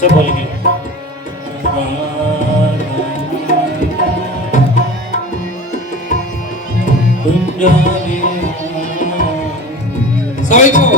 सब बोलेंगे सभी को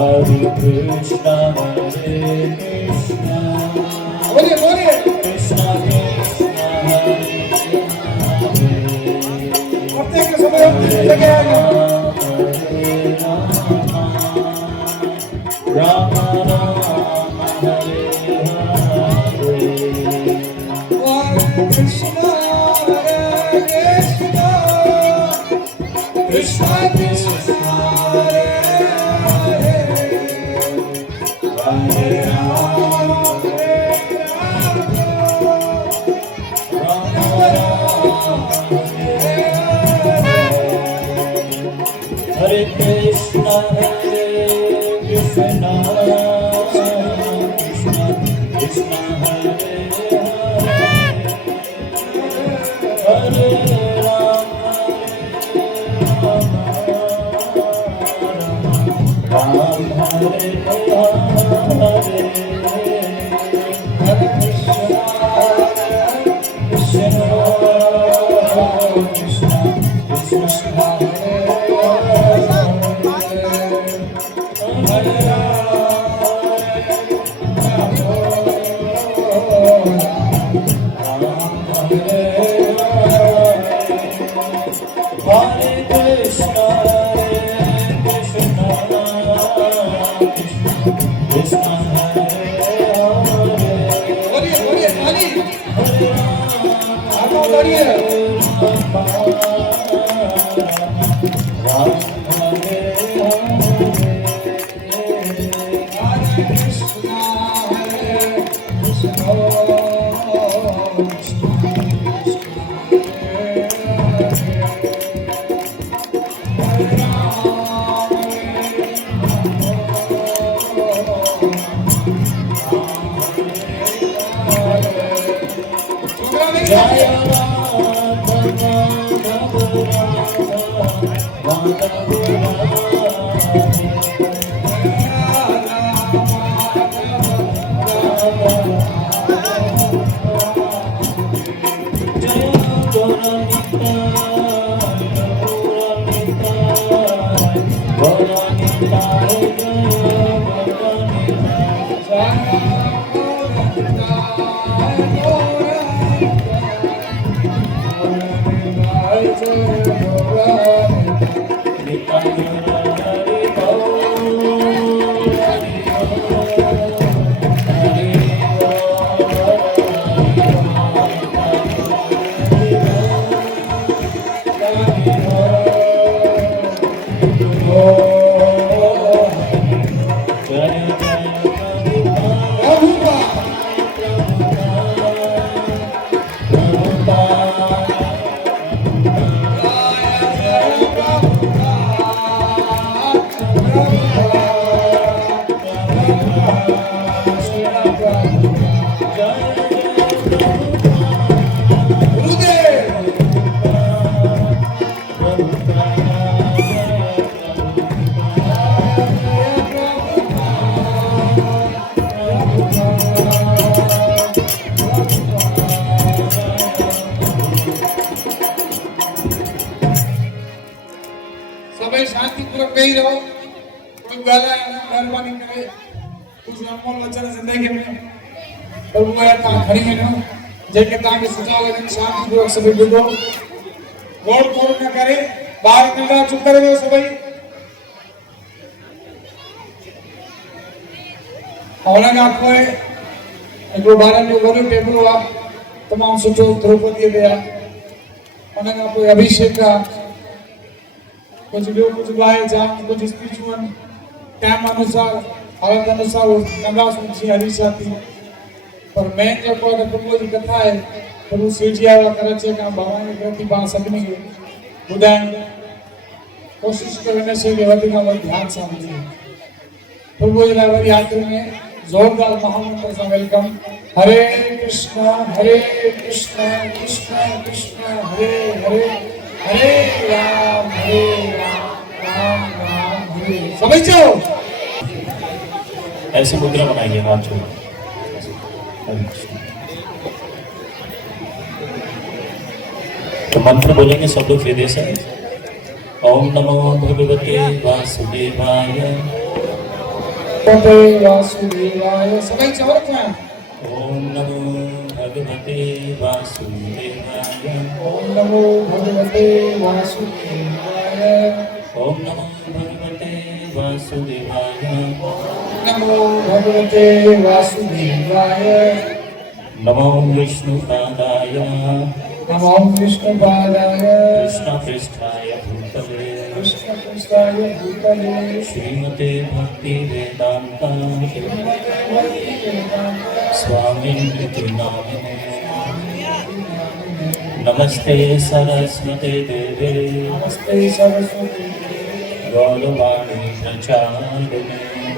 Hare Krishna, बोलिए बोलिए Krishna Krishna, Hare प्रत्येक समय जगह Rama Rama, Hare Hare. Krishna Krishna Krishna Krishna Hare Hare Hare Rama Rama Rama, Hare Krishna, Hare Krishna, Krishna Krishna, Hare Hare, Hare Rama, Rama Hare Hare. बोलिए बोलिए ताली आगे बढ़िए Hare Krishna Hare Krishna Jaya सभी शांतिपूर्वक कही रहो कोई गाला मेहरबानी करे कुछ अनमोल वचन जिंदगी में प्रभु है ता खड़ी है ना जेके ताके सुझाव लगे शांतिपूर्वक सभी जुड़ो गोल गोल न करे बाहर निकला चुप करे वो सभी और ना कोई एक बारह में गोल टेबल हुआ तमाम सुठो द्रौपदी गया उनका कोई अभिषेक का कुछ भी कुछ गाए जाम कुछ स्पिरिचुअल टाइम अनुसार हालत अनुसार नंगा सुनसी हरी साथी पर मैं जो को प्रभु जी कथा है प्रभु सीजिया वा करे छे का भगवान की प्रतिभा सभी के बुधान कोशिश करने से व्यक्ति का ध्यान समझे प्रभु जी लावर यात्रा में जोरदार महामंत्र से वेलकम हरे कृष्णा कृष्णा कृष्णा हरे हरे हरे राम राम राम हरे समझ जाओ ऐसी मुद्रा बनाइए हाथ जोड़ तो मंत्र बोलेंगे सब लोग हृदय से ओम नमो भगवते वासुदेवाय पते वासुदेवाय सबै चौरकमा ओम नमो भगवते वासुदेवाय ओम नमो भगवते वासुदेवाय ओम नमो भगवते वासुदेवाय नमो भगवते वासुदेवाय नमो विष्णुपादाय नमो विष्णुपादाय कृष्णपृष्ठाय भूतले कृष्णकृष्णाय भूतले श्रीमते भक्ति वेदांता स्वामिनिति नामिने नमस्ते सरस्वते देवे नमस्ते सरस्वती गौरवाणी प्रचारिणे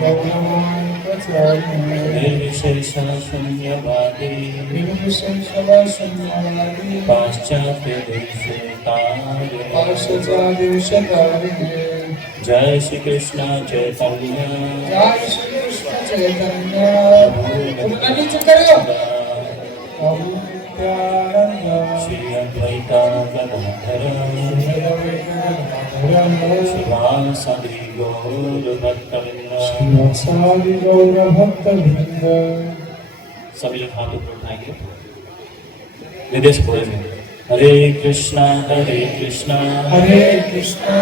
गौरवाणी प्रचारिणे निर्विशेष शून्यवादी निर्विशेषशून्यवादी पाश्चात्य देशतारिणे पार्श्वचादिविषकारिणे जय श्री कृष्ण चैतन्य जय श्री कृष्ण चैतन्य उन्नति करो प्रभु नित्यानंद श्री अद्वैता गदाधर शिवासादि गौर भक्तवृंद सारी गौर भक्तवृंद सभी लोग हाथ ऊपर उठाएंगे विदेश बोलेंगे हरे कृष्णा कृष्णा कृष्णा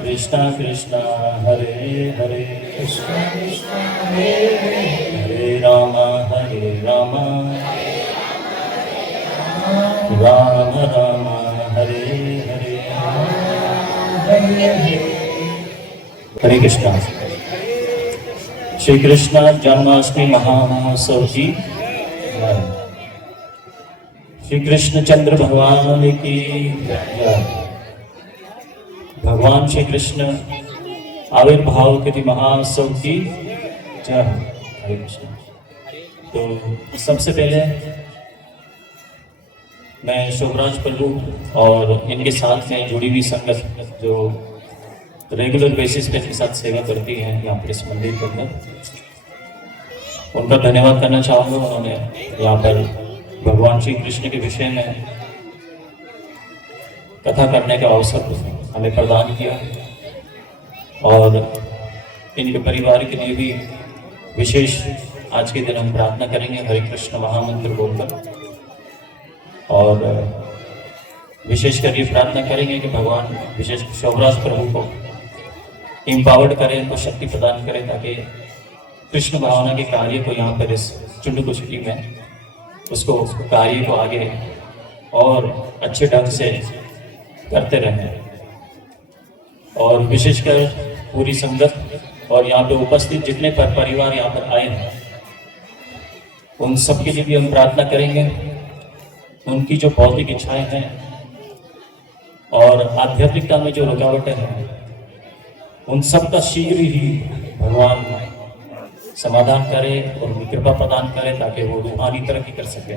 कृष्णा कृष्णा हरे हरे कृष्णा कृष्णा हरे हरे हरे राम राम राम हरे हरे हरे हरे हरे कृष्णा श्री कृष्ण जन्माष्टमी महामहोत्सव की जय। श्री कृष्णचंद्र भगवान की जय। भगवान श्री कृष्ण आविर्भाव तिथि महोत्सव की जय। हरे कृष्ण। तो सबसे पहले मैं शोभराज प्रभु और इनके साथ में जुड़ी हुई संगत जो रेगुलर बेसिस पे इनके साथ सेवा करती है यहाँ पर इस मंदिर के अंदर, उनका धन्यवाद करना चाहूँगा। उन्होंने यहाँ पर भगवान श्री कृष्ण के विषय में कथा करने का अवसर हमें प्रदान किया और इनके परिवार के लिए भी विशेष आज के दिन हम प्रार्थना करेंगे हरे कृष्ण महामंत्र बोलकर, और विशेषकर ये प्रार्थना करेंगे कि भगवान विशेष शोभराज प्रभु को एम्पावर्ड करें, उनको शक्ति प्रदान करें ताकि कृष्ण भावना के कार्य को यहाँ पर इस चुंडुकू सिटी में उसको कार्य को आगे और अच्छे ढंग से करते रहें। और विशेषकर पूरी संगत और यहाँ पे उपस्थित जितने परिवार यहाँ पर आए हैं उन सब के लिए भी हम प्रार्थना करेंगे। उनकी जो भौतिक इच्छाएं हैं और आध्यात्मिकता में जो रुकावटें हैं उन सब का शीघ्र ही भगवान समाधान करे और कृपा प्रदान करे ताकि वो रूहानी तरक्की कर सके।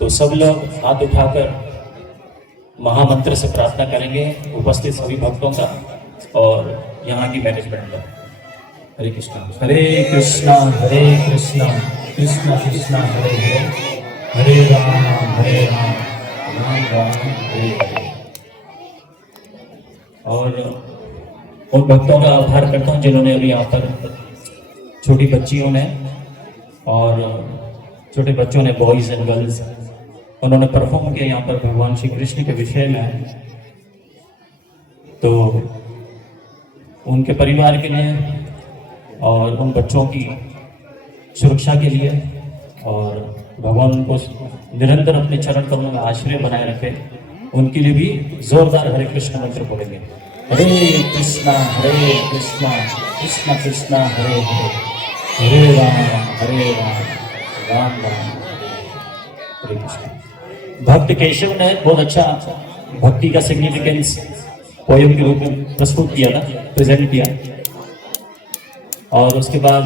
तो सब लोग हाथ उठाकर महामंत्र से प्रार्थना करेंगे उपस्थित सभी भक्तों का और यहाँ की मैनेजमेंट का। हरे कृष्णा कृष्णा कृष्णा कृष्णा हरे हरे हरे राम राम राम हरे हरे। और उन भक्तों का आभार करता हूँ जिन्होंने अभी यहाँ पर छोटी बच्चियों ने और छोटे बच्चों ने, बॉयज एंड गर्ल्स, उन्होंने परफॉर्म किया यहाँ पर भगवान श्री कृष्ण के विषय में। तो उनके परिवार के लिए और उन बच्चों की सुरक्षा के लिए और भगवान उनको निरंतर अपने चरण कमलों में आश्रय बनाए रखे, उनके लिए भी जोरदार हरे कृष्ण मंत्र बोलेंगे। हरे कृष्णा कृष्णा कृष्णा हरे हरे हरे राम राम राम हरे कृष्ण। भक्त केशव ने बहुत अच्छा भक्ति का सिग्निफिकेंस पोयम के रूप में प्रस्तुत किया था, प्रेजेंट किया। और उसके बाद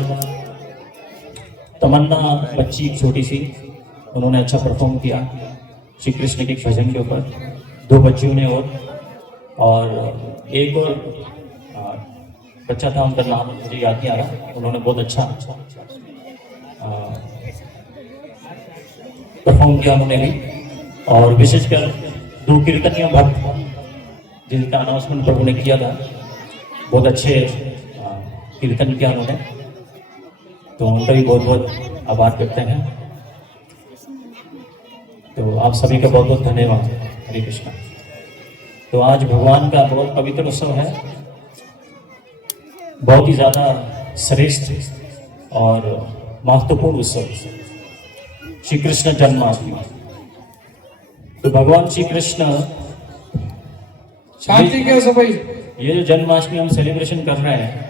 तमन्ना बच्ची छोटी सी, उन्होंने अच्छा परफॉर्म किया श्री कृष्ण के भजन के ऊपर। दो बच्चियों ने और एक और बच्चा था, उनका नाम मुझे याद नहीं आ रहा, उन्होंने बहुत अच्छा परफॉर्म किया उन्होंने भी। और विशेषकर दो कीर्तनीय भक्त जिनका अनाउंसमेंट प्रभु ने किया था, बहुत अच्छे कीर्तन किया उन्होंने, तो उनका भी बहुत बहुत आभार करते हैं। तो आप सभी का बहुत बहुत धन्यवाद। हरे कृष्णा। तो आज भगवान का बहुत पवित्र उत्सव है, बहुत ही ज़्यादा श्रेष्ठ और महत्वपूर्ण उत्सव, श्री कृष्ण जन्माष्टमी। तो भगवान श्री कृष्ण, शांति के सभी, ये जो जन्माष्टमी हम सेलिब्रेशन कर रहे हैं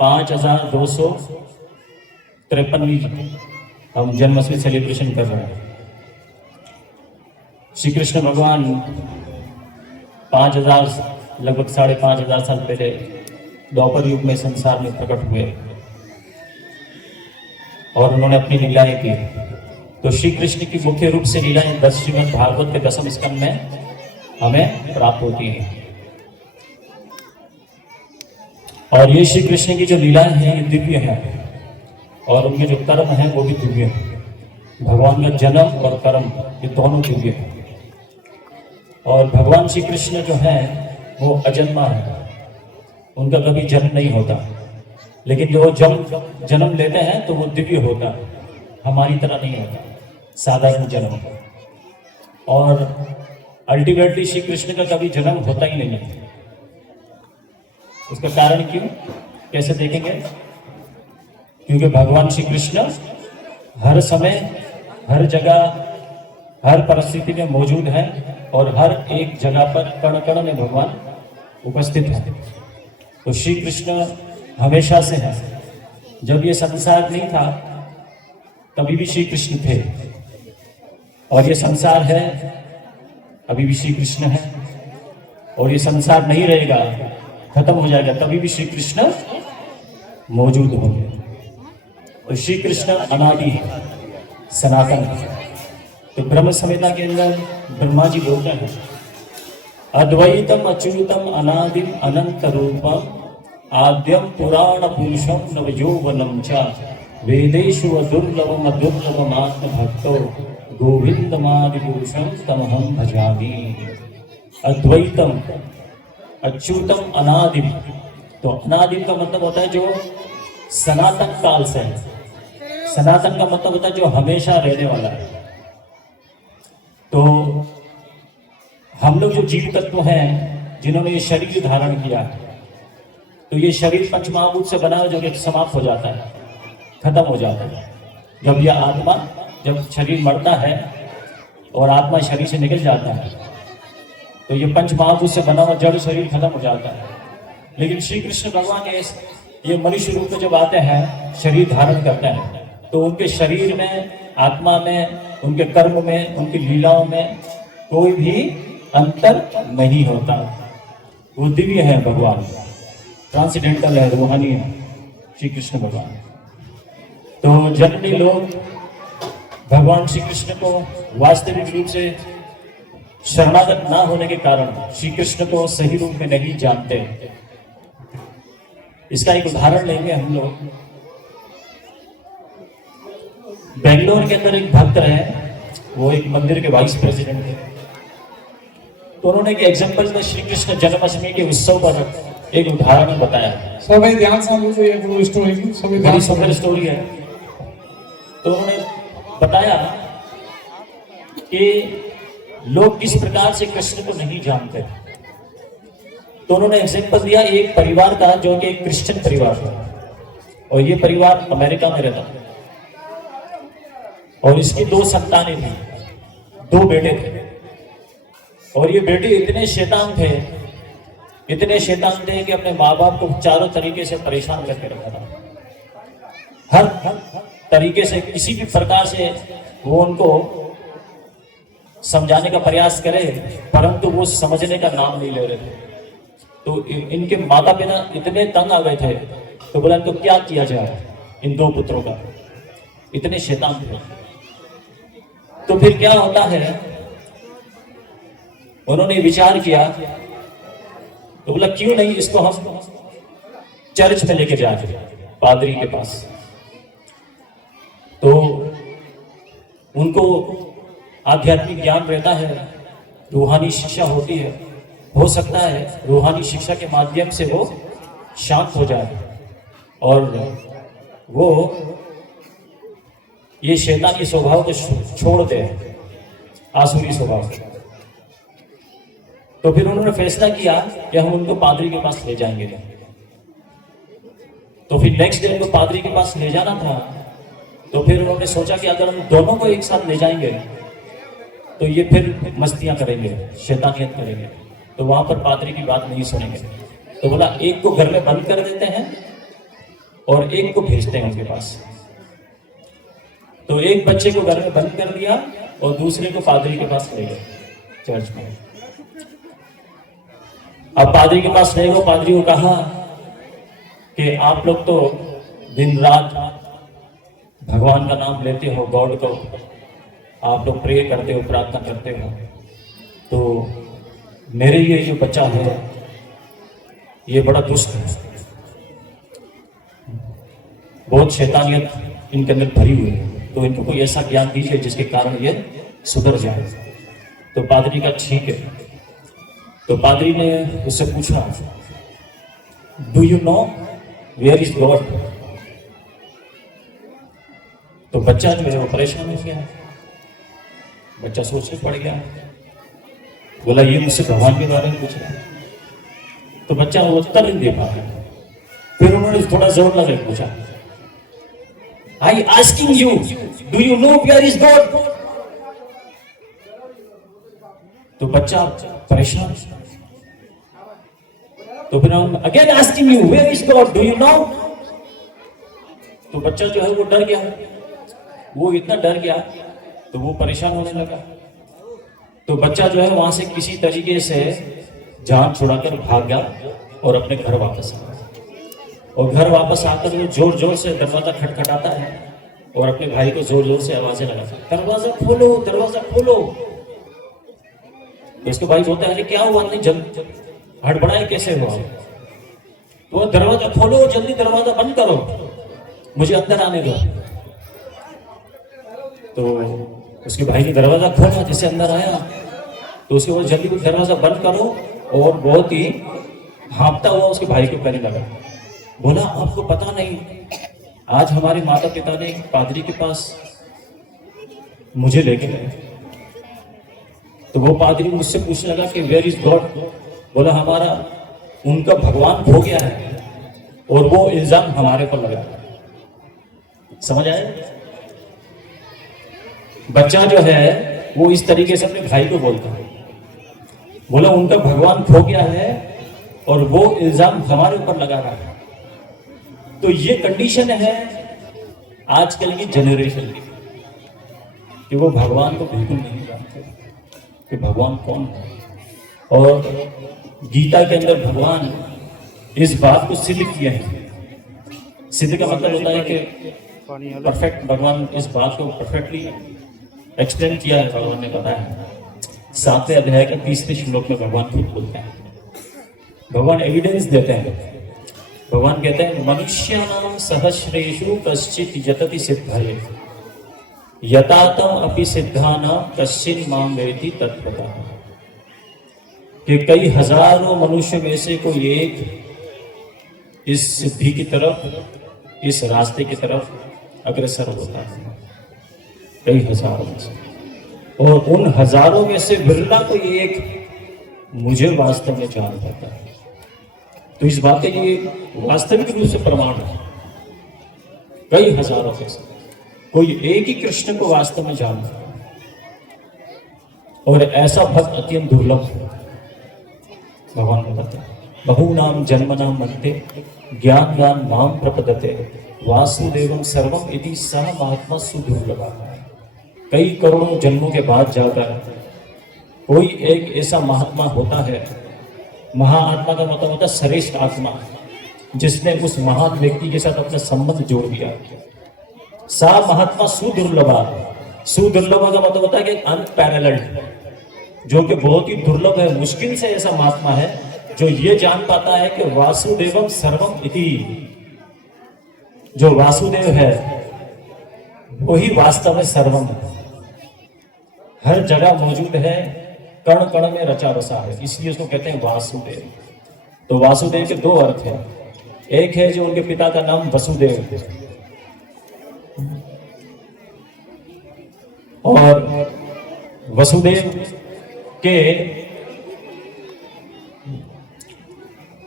5253वीं हम जन्माष्टमी सेलिब्रेशन कर रहे हैं। श्री कृष्ण भगवान 5000 लगभग 5500 साल पहले द्वापर युग में संसार में प्रकट हुए और उन्होंने अपनी लीलाएं की। तो श्री कृष्ण की मुख्य रूप से लीलाएं 10 श्रीमद् भागवत के 10वें स्कंद में हमें प्राप्त होती हैं। और ये श्री कृष्ण की जो लीलाएं हैं ये दिव्य हैं और उनके जो कर्म हैं वो भी दिव्य हैं। भगवान का जन्म और कर्म ये दोनों दिव्य हैं। और भगवान श्री कृष्ण जो है वो अजन्मा है, उनका कभी जन्म नहीं होता, लेकिन जो जन्म लेते हैं तो वो दिव्य होता है, हमारी तरह नहीं होता साधारण जन्म। और अल्टीमेटली श्री कृष्ण का कभी जन्म होता ही नहीं है। उसका कारण क्यों, कैसे देखेंगे? क्योंकि भगवान श्री कृष्ण हर समय, हर जगह, हर परिस्थिति में मौजूद है और हर एक जगह पर कण कण में भगवान उपस्थित है। तो श्री कृष्ण हमेशा से है। जब ये संसार नहीं था तभी भी श्री कृष्ण थे, और ये संसार है अभी भी श्री कृष्ण है, और ये संसार नहीं रहेगा, खत्म हो जाएगा, तभी भी श्री कृष्ण मौजूद होंगे। तो श्री कृष्ण अनादि है, सनातन है। तो ब्रह्म संहिता के अंदर ब्रह्मा जी बोलते हैं, अद्वैतम अच्युतम अनादिम अनंत रूपम आद्यम पुराण पुरुषम नवयौवनम च वेदेषु दुर्लभम अदुर्लभम आत्म भक्तो गोविंदमादि पुरुषम तमहम भजामि। अद्वैतम, अच्युतम, अनादिम। तो अनादिम का मतलब होता है जो सनातन काल से है। सनातन का मतलब होता है जो हमेशा रहने वाला है। तो हम लोग जो जीव तत्व हैं जिन्होंने ये शरीर धारण किया, तो ये शरीर पंचमहाभूत से बना है जो कि समाप्त हो जाता है, खत्म हो जाता है। जब यह आत्मा, जब शरीर मरता है और आत्मा शरीर से निकल जाता है तो ये पंचमहाभूत से बना हुआ जड़ शरीर खत्म हो जाता है। लेकिन श्री कृष्ण भगवान ये मनुष्य रूप में जब आते हैं, शरीर धारण करते हैं, तो उनके शरीर में, आत्मा में, उनके कर्म में, उनकी लीलाओं में कोई भी अंतर नहीं होता। वो दिव्य है भगवान, ट्रांसेंडेंटल है, रूहानी है श्री कृष्ण भगवान। तो जनरली लोग भगवान श्री कृष्ण को वास्तविक रूप से शरणागत ना होने के कारण श्री कृष्ण को सही रूप में नहीं जानते। इसका एक उदाहरण लेंगे हम लोग। बेंगलोर के अंदर एक भक्त है, वो एक मंदिर के वाइस प्रेसिडेंट थे। तो उन्होंने एक एग्जाम्पल में श्री कृष्ण जन्माष्टमी के उत्सव पर एक उदाहरण बताया। सभी ध्यान से ये स्टोरी, सभी बड़ी सुंदर स्टोरी है। तो उन्होंने बताया कि लोग किस प्रकार से कृष्ण को नहीं जानते। तो उन्होंने एग्जाम्पल दिया एक परिवार का जो कि एक क्रिश्चियन परिवार था, और ये परिवार अमेरिका में रहता था, और इसकी 2 संतानें थी, 2 बेटे थे। और ये बेटे इतने शैतान थे, इतने शैतान थे कि अपने माँ बाप को चारों तरीके से परेशान करके रखा था। हर तरीके से, किसी भी प्रकार से वो उनको समझाने का प्रयास करे, परंतु वो समझने का नाम नहीं ले रहे थे। तो इनके माता पिता इतने तंग आ गए थे, तो बोला इनको क्या किया जाए इन 2 पुत्रों का, इतने शैतान थे। तो फिर क्या होता है, उन्होंने विचार किया, तो बोला क्यों नहीं इसको हम चर्च में लेके जाए, पादरी के पास। तो उनको आध्यात्मिक ज्ञान रहता है, रूहानी शिक्षा होती है, हो सकता है रूहानी शिक्षा के माध्यम से वो शांत हो जाए। और वो ये शैतानी स्वभाव को छोड़ते हैं, आसुरी स्वभाव। तो फिर उन्होंने फैसला किया कि हम उनको पादरी के पास ले जाएंगे। तो फिर नेक्स्ट डे उनको पादरी के पास ले जाना था। तो फिर उन्होंने सोचा कि अगर हम दोनों को एक साथ ले जाएंगे तो ये फिर मस्तियां करेंगे, शैतानियत करेंगे, तो वहां पर पादरी की बात नहीं सुनेंगे। तो बोला एक को घर में बंद कर देते हैं और एक को भेजते हैं उनके पास। तो एक बच्चे को घर में बंद कर दिया और दूसरे को पादरी के पास ले गए चर्च में। अब पादरी के पास ले गए, पादरी को कहा कि आप लोग तो दिन रात भगवान का नाम लेते हो, गॉड को आप लोग प्रे करते हो, प्रार्थना करते हो, तो मेरे ये जो बच्चा है ये बड़ा दुष्ट है, बहुत शैतानियत इनके अंदर भरी हुई है, तो इनको कोई ऐसा ज्ञान दीजिए जिसके कारण ये सुधर जाए। तो पादरी का ठीक है। तो पादरी ने उससे पूछा, do you know where is God? तो बच्चा जो है वो परेशान हो गया, बच्चा सोचने पड़ गया, बोला ये मुझसे भगवान के बारे में पूछ रहा है। तो बच्चा वो उत्तर नहीं दे पा रहा। फिर उन्होंने थोड़ा जोर लगा पूछा, I asking you do you know where is God? तो बच्चा परेशान। तो फिर हम again asking you where is God, do you know? तो बच्चा जो है वो डर गया, वो इतना डर गया तो वो परेशान होने लगा। तो बच्चा जो है वहां से किसी तरीके से जान छुड़ाकर भाग गया और अपने घर वापस आ गया। और घर वापस आकर वो जोर जोर से दरवाजा खटखटाता है और अपने भाई को जोर जोर से आवाजें लगाता है, दरवाजा खोलो, दरवाजा खोलो। तो उसके भाई बोलता है, अरे क्या हुआ, नहीं जल्दी हड़बड़ाए कैसे हुआ? तो दरवाजा खोलो, जल्दी दरवाजा बंद करो, मुझे अंदर आने दो। तो उसके भाई ने दरवाजा खोला, जैसे अंदर आया तो उसके बाद जल्दी दरवाजा बंद करो, और बहुत ही हाँफता हुआ उसके भाई को कहने लगा, बोला आपको पता नहीं आज हमारे माता पिता ने एक पादरी के पास मुझे लेके गए। तो वो पादरी मुझसे पूछने लगा कि वेयर इज गॉड? बोला हमारा उनका भगवान खो गया है और वो इल्जाम हमारे पर लगा। समझ आए? बच्चा जो है वो इस तरीके से अपने भाई को बोलता है, बोला उनका भगवान खो गया है और वो इल्जाम हमारे ऊपर लगा रहा है। तो ये कंडीशन है आजकल की जनरेशन की, कि वो भगवान को बिल्कुल नहीं जानते कि भगवान कौन है। और गीता के अंदर भगवान इस बात को सिद्ध किया है। सिद्ध का मतलब होता है कि परफेक्ट, भगवान इस बात को परफेक्टली एक्सप्लेन किया है, भगवान ने बताया। 7वें अध्याय के 30वें श्लोक में भगवान खुद बोलते हैं, भगवान एविडेंस देते हैं। भगवान कहते हैं, मनुष्याणां सहस्रेषु कश्चित् यतति सिद्धाय यतातम अपि सिद्धानां कश्चिन् मां वेति तत्त्वतः। कि कई हजारों मनुष्य में से कोई एक इस सिद्धि की तरफ, इस रास्ते की तरफ अग्रसर होता है, कई हजारों में से। और उन हजारों में से बिरला कोई एक मुझे वास्तव में जान पाता है। तो इस बात के लिए वास्तविक रूप से प्रमाण है, कई हजारों में से कोई एक ही कृष्ण को वास्तव में जानता है। और ऐसा भक्त अत्यंत दुर्लभ है। भगवान ने बताया, बहूनाम जन्मनाम मन्ते ज्ञान दान माम प्रपदते वासुदेवम सर्वम इति सह महात्मा सुदुर्लभः। कई करोड़ों जन्मों के बाद जाकर कोई एक ऐसा महात्मा होता है। महाआत्मा का मतलब होता है श्रेष्ठ आत्मा, जिसने उस महान व्यक्ति के साथ अपना संबंध जोड़ दिया। सा महात्मा सुदुर्लभा, सुदुर्लभा का मतलब होता है कि अनपैरेलल्ड, जो कि बहुत ही दुर्लभ है। मुश्किल से ऐसा महात्मा है जो ये जान पाता है कि वासुदेवम सर्वम इति, जो वासुदेव है वही वास्तव में सर्वम है, हर जगह मौजूद है, कण कण में रचा बसा है, इसलिए उसको कहते हैं वासुदेव। तो वासुदेव के दो अर्थ हैं, एक है जो उनके पिता का नाम वसुदेव, और वसुदेव के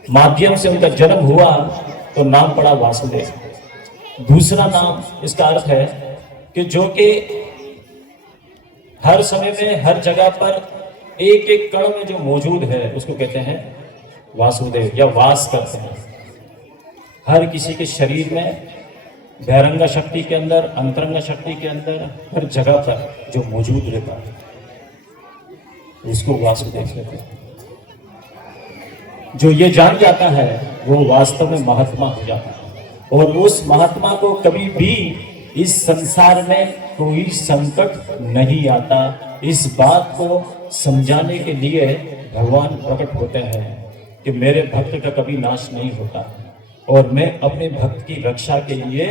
माध्यम से उनका जन्म हुआ तो नाम पड़ा वासुदेव। दूसरा नाम इसका अर्थ है कि जो कि हर समय में हर जगह पर एक एक कण में जो मौजूद है उसको कहते हैं वासुदेव, या वास करते हैं। हर किसी के शरीर में बहिरंगा शक्ति के अंदर, अंतरंगा शक्ति के अंदर, हर जगह पर जो मौजूद रहता है उसको वासुदेव कहते हैं। जो ये जान जाता है वो वास्तव में महात्मा हो जाता है, और उस महात्मा को कभी भी इस संसार में कोई संकट नहीं आता। इस बात को समझाने के लिए भगवान प्रकट होते हैं कि मेरे भक्त का कभी नाश नहीं होता, और मैं अपने भक्त की रक्षा के लिए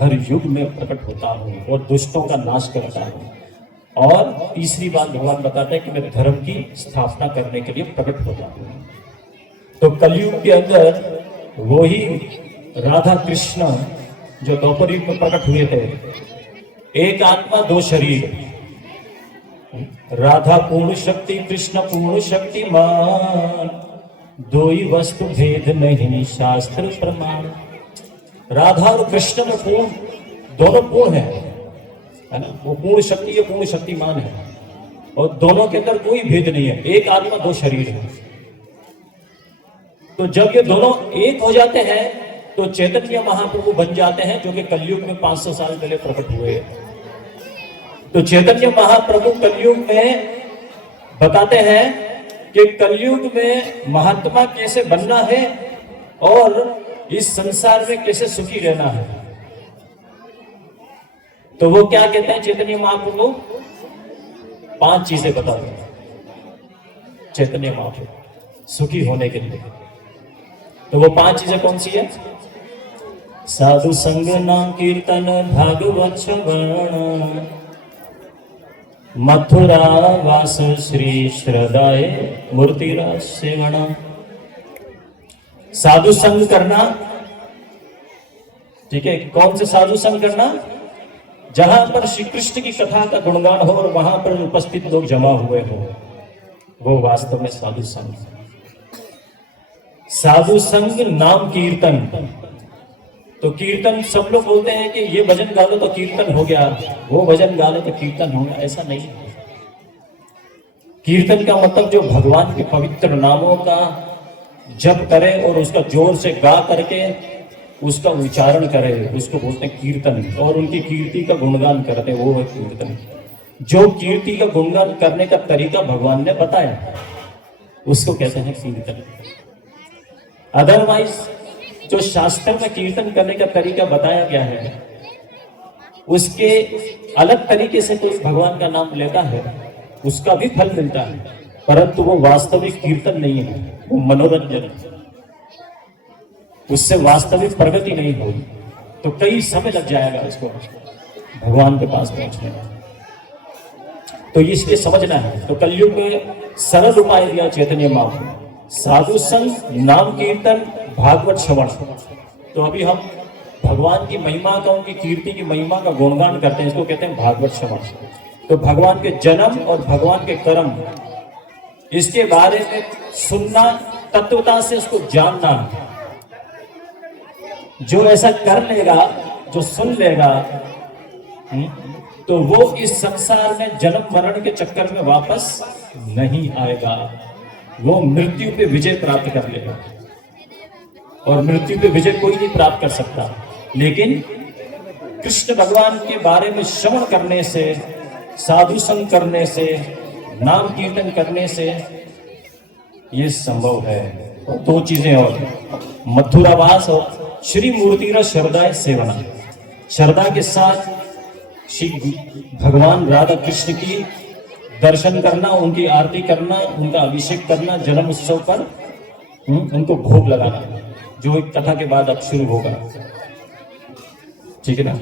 हर युग में प्रकट होता हूँ और दुष्टों का नाश करता हूँ। और तीसरी बात भगवान बताते हैं कि मैं धर्म की स्थापना करने के लिए प्रकट होता हूँ। तो कलयुग के अंदर वही राधा कृष्ण जो द्वापर युग में प्रकट हुए थे, एक आत्मा दो शरीर, राधा पूर्ण शक्ति कृष्ण पूर्ण शक्तिमान, दो ही वस्तु भेद नहीं शास्त्र प्रमाण। राधा और कृष्ण में पूर्ण, दोनों पूर्ण है ना, वो पूर्ण शक्ति है, पूर्ण शक्तिमान है, और दोनों के अंदर कोई भेद नहीं है। एक आत्मा दो शरीर है। तो जब ये दोनों एक हो जाते हैं तो चैतन्य महाप्रभु बन जाते हैं, जो कि कलयुग में 500 साल पहले प्रकट हुए। तो चैतन्य महाप्रभु कलयुग में बताते हैं कि कलयुग में महात्मा कैसे बनना है और इस संसार में कैसे सुखी रहना है। तो वो क्या कहते हैं चैतन्य महाप्रभु? 5 चीजें बताते हैं चैतन्य महाप्रभु सुखी होने के लिए। तो वो 5 चीजें कौन सी है? साधु संग नाम कीर्तन भागवत श्रवण, मथुरा वास श्री श्रदाय मूर्तिरा सेवण। साधु संग करना, ठीक है। कौन से साधु संग करना? जहां पर श्री कृष्ण की कथा का गुणगान हो और वहां पर उपस्थित लोग जमा हुए हो, वो वास्तव में साधु संग। साधु संग नाम कीर्तन, तो कीर्तन सब लोग बोलते हैं कि ये भजन गा लो तो कीर्तन हो गया, वो भजन गा लो तो कीर्तन हो गया। ऐसा नहीं है। कीर्तन का मतलब जो भगवान के पवित्र नामों का जप करे और उसका जोर से गा करके उसका उच्चारण करे, उसको बोलते हैं कीर्तन। और उनकी कीर्ति का गुणगान करते हैं, वो है कीर्तन। जो कीर्ति का गुणगान करने का तरीका भगवान ने बताया उसको कहते हैं कीर्तन। अदरवाइज जो शास्त्र में कीर्तन करने का तरीका बताया गया है उसके अलग तरीके से कोई भगवान का नाम लेता है, उसका भी फल मिलता है, परंतु वो वास्तविक कीर्तन नहीं है, वो मनोरंजन है। उससे वास्तविक प्रगति नहीं होगी। तो कई समय लग जाएगा इसको भगवान के पास पहुंचने में। तो इसलिए समझना है। तो कलयुग में सरल उपाय दिया चैतन्य महाप्रभु, साधु संग, नाम कीर्तन, भागवत श्रवण। तो अभी हम भगवान की महिमा का, उनकी कीर्ति की महिमा का गुणगान करते हैं, इसको कहते हैं भागवत श्रवण। तो भगवान के जन्म और भगवान के कर्म, इसके बारे में सुनना, तत्वता से उसको जानना। जो ऐसा कर लेगा, जो सुन लेगा, तो वो इस संसार में जन्म मरण के चक्कर में वापस नहीं आएगा। वो मृत्यु पे विजय प्राप्त कर लेगा, और मृत्यु पे विजय कोई नहीं प्राप्त कर सकता। लेकिन कृष्ण भगवान के बारे में श्रवण करने से, साधु संग करने से, नाम कीर्तन करने से ये संभव है। और 2 चीजें और, मथुरावास और श्री मूर्तिरा श्रद्धाय सेवना। श्रद्धा के साथ श्री भगवान राधा कृष्ण की दर्शन करना, उनकी आरती करना, उनका अभिषेक करना, जन्म उत्सव पर उनको भोग लगाना, जो एक कथा के बाद अब शुरू होगा। ठीक है ना?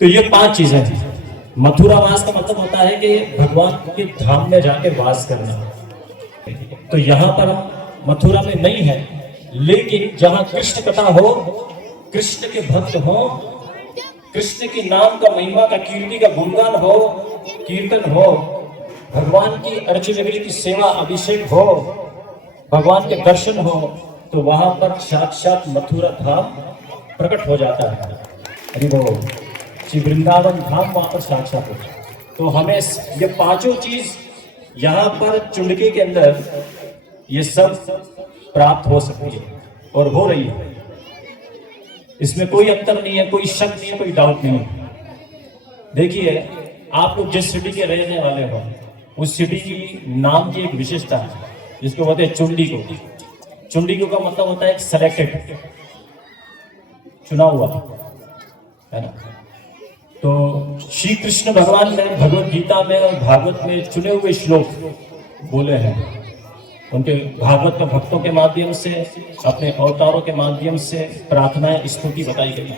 तो ये 5 चीजें हैं। मथुरा वास का मतलब होता है कि भगवान के धाम में जाके वास करना। तो यहाँ पर हम मथुरा में नहीं है, लेकिन जहां कृष्ण कथा हो, कृष्ण के भक्त हो, कृष्ण के नाम का महिमा का कीर्ति का गुणगान हो, कीर्तन हो, भगवान की अर्चनगिरी की सेवा अभिषेक हो, भगवान के दर्शन हो, तो वहां पर साक्षात मथुरा धाम प्रकट हो जाता है। हरि बोल। श्री वृंदावन धाम वहां पर साक्षात होता है। तो हमें ये पांचों चीज यहाँ पर चुंडकी के अंदर ये सब प्राप्त हो सकती है और हो रही है। इसमें कोई अंतर नहीं है, कोई शक नहीं है, कोई डाउट नहीं है। देखिए, आप लोग जिस सिटी के रहने वाले हो, उस सिटी की नाम की एक विशेषता है जिसको बोलते हैं चुंडिको। चुंडिको का मतलब होता है एक सेलेक्टेड, चुना हुआ, है ना। तो श्री कृष्ण भगवान ने भगवत गीता में और भागवत में चुने हुए श्लोक बोले हैं। उनके भागवत में भक्तों के माध्यम से, अपने अवतारों के माध्यम से प्रार्थनाएं, स्तुति बताई गई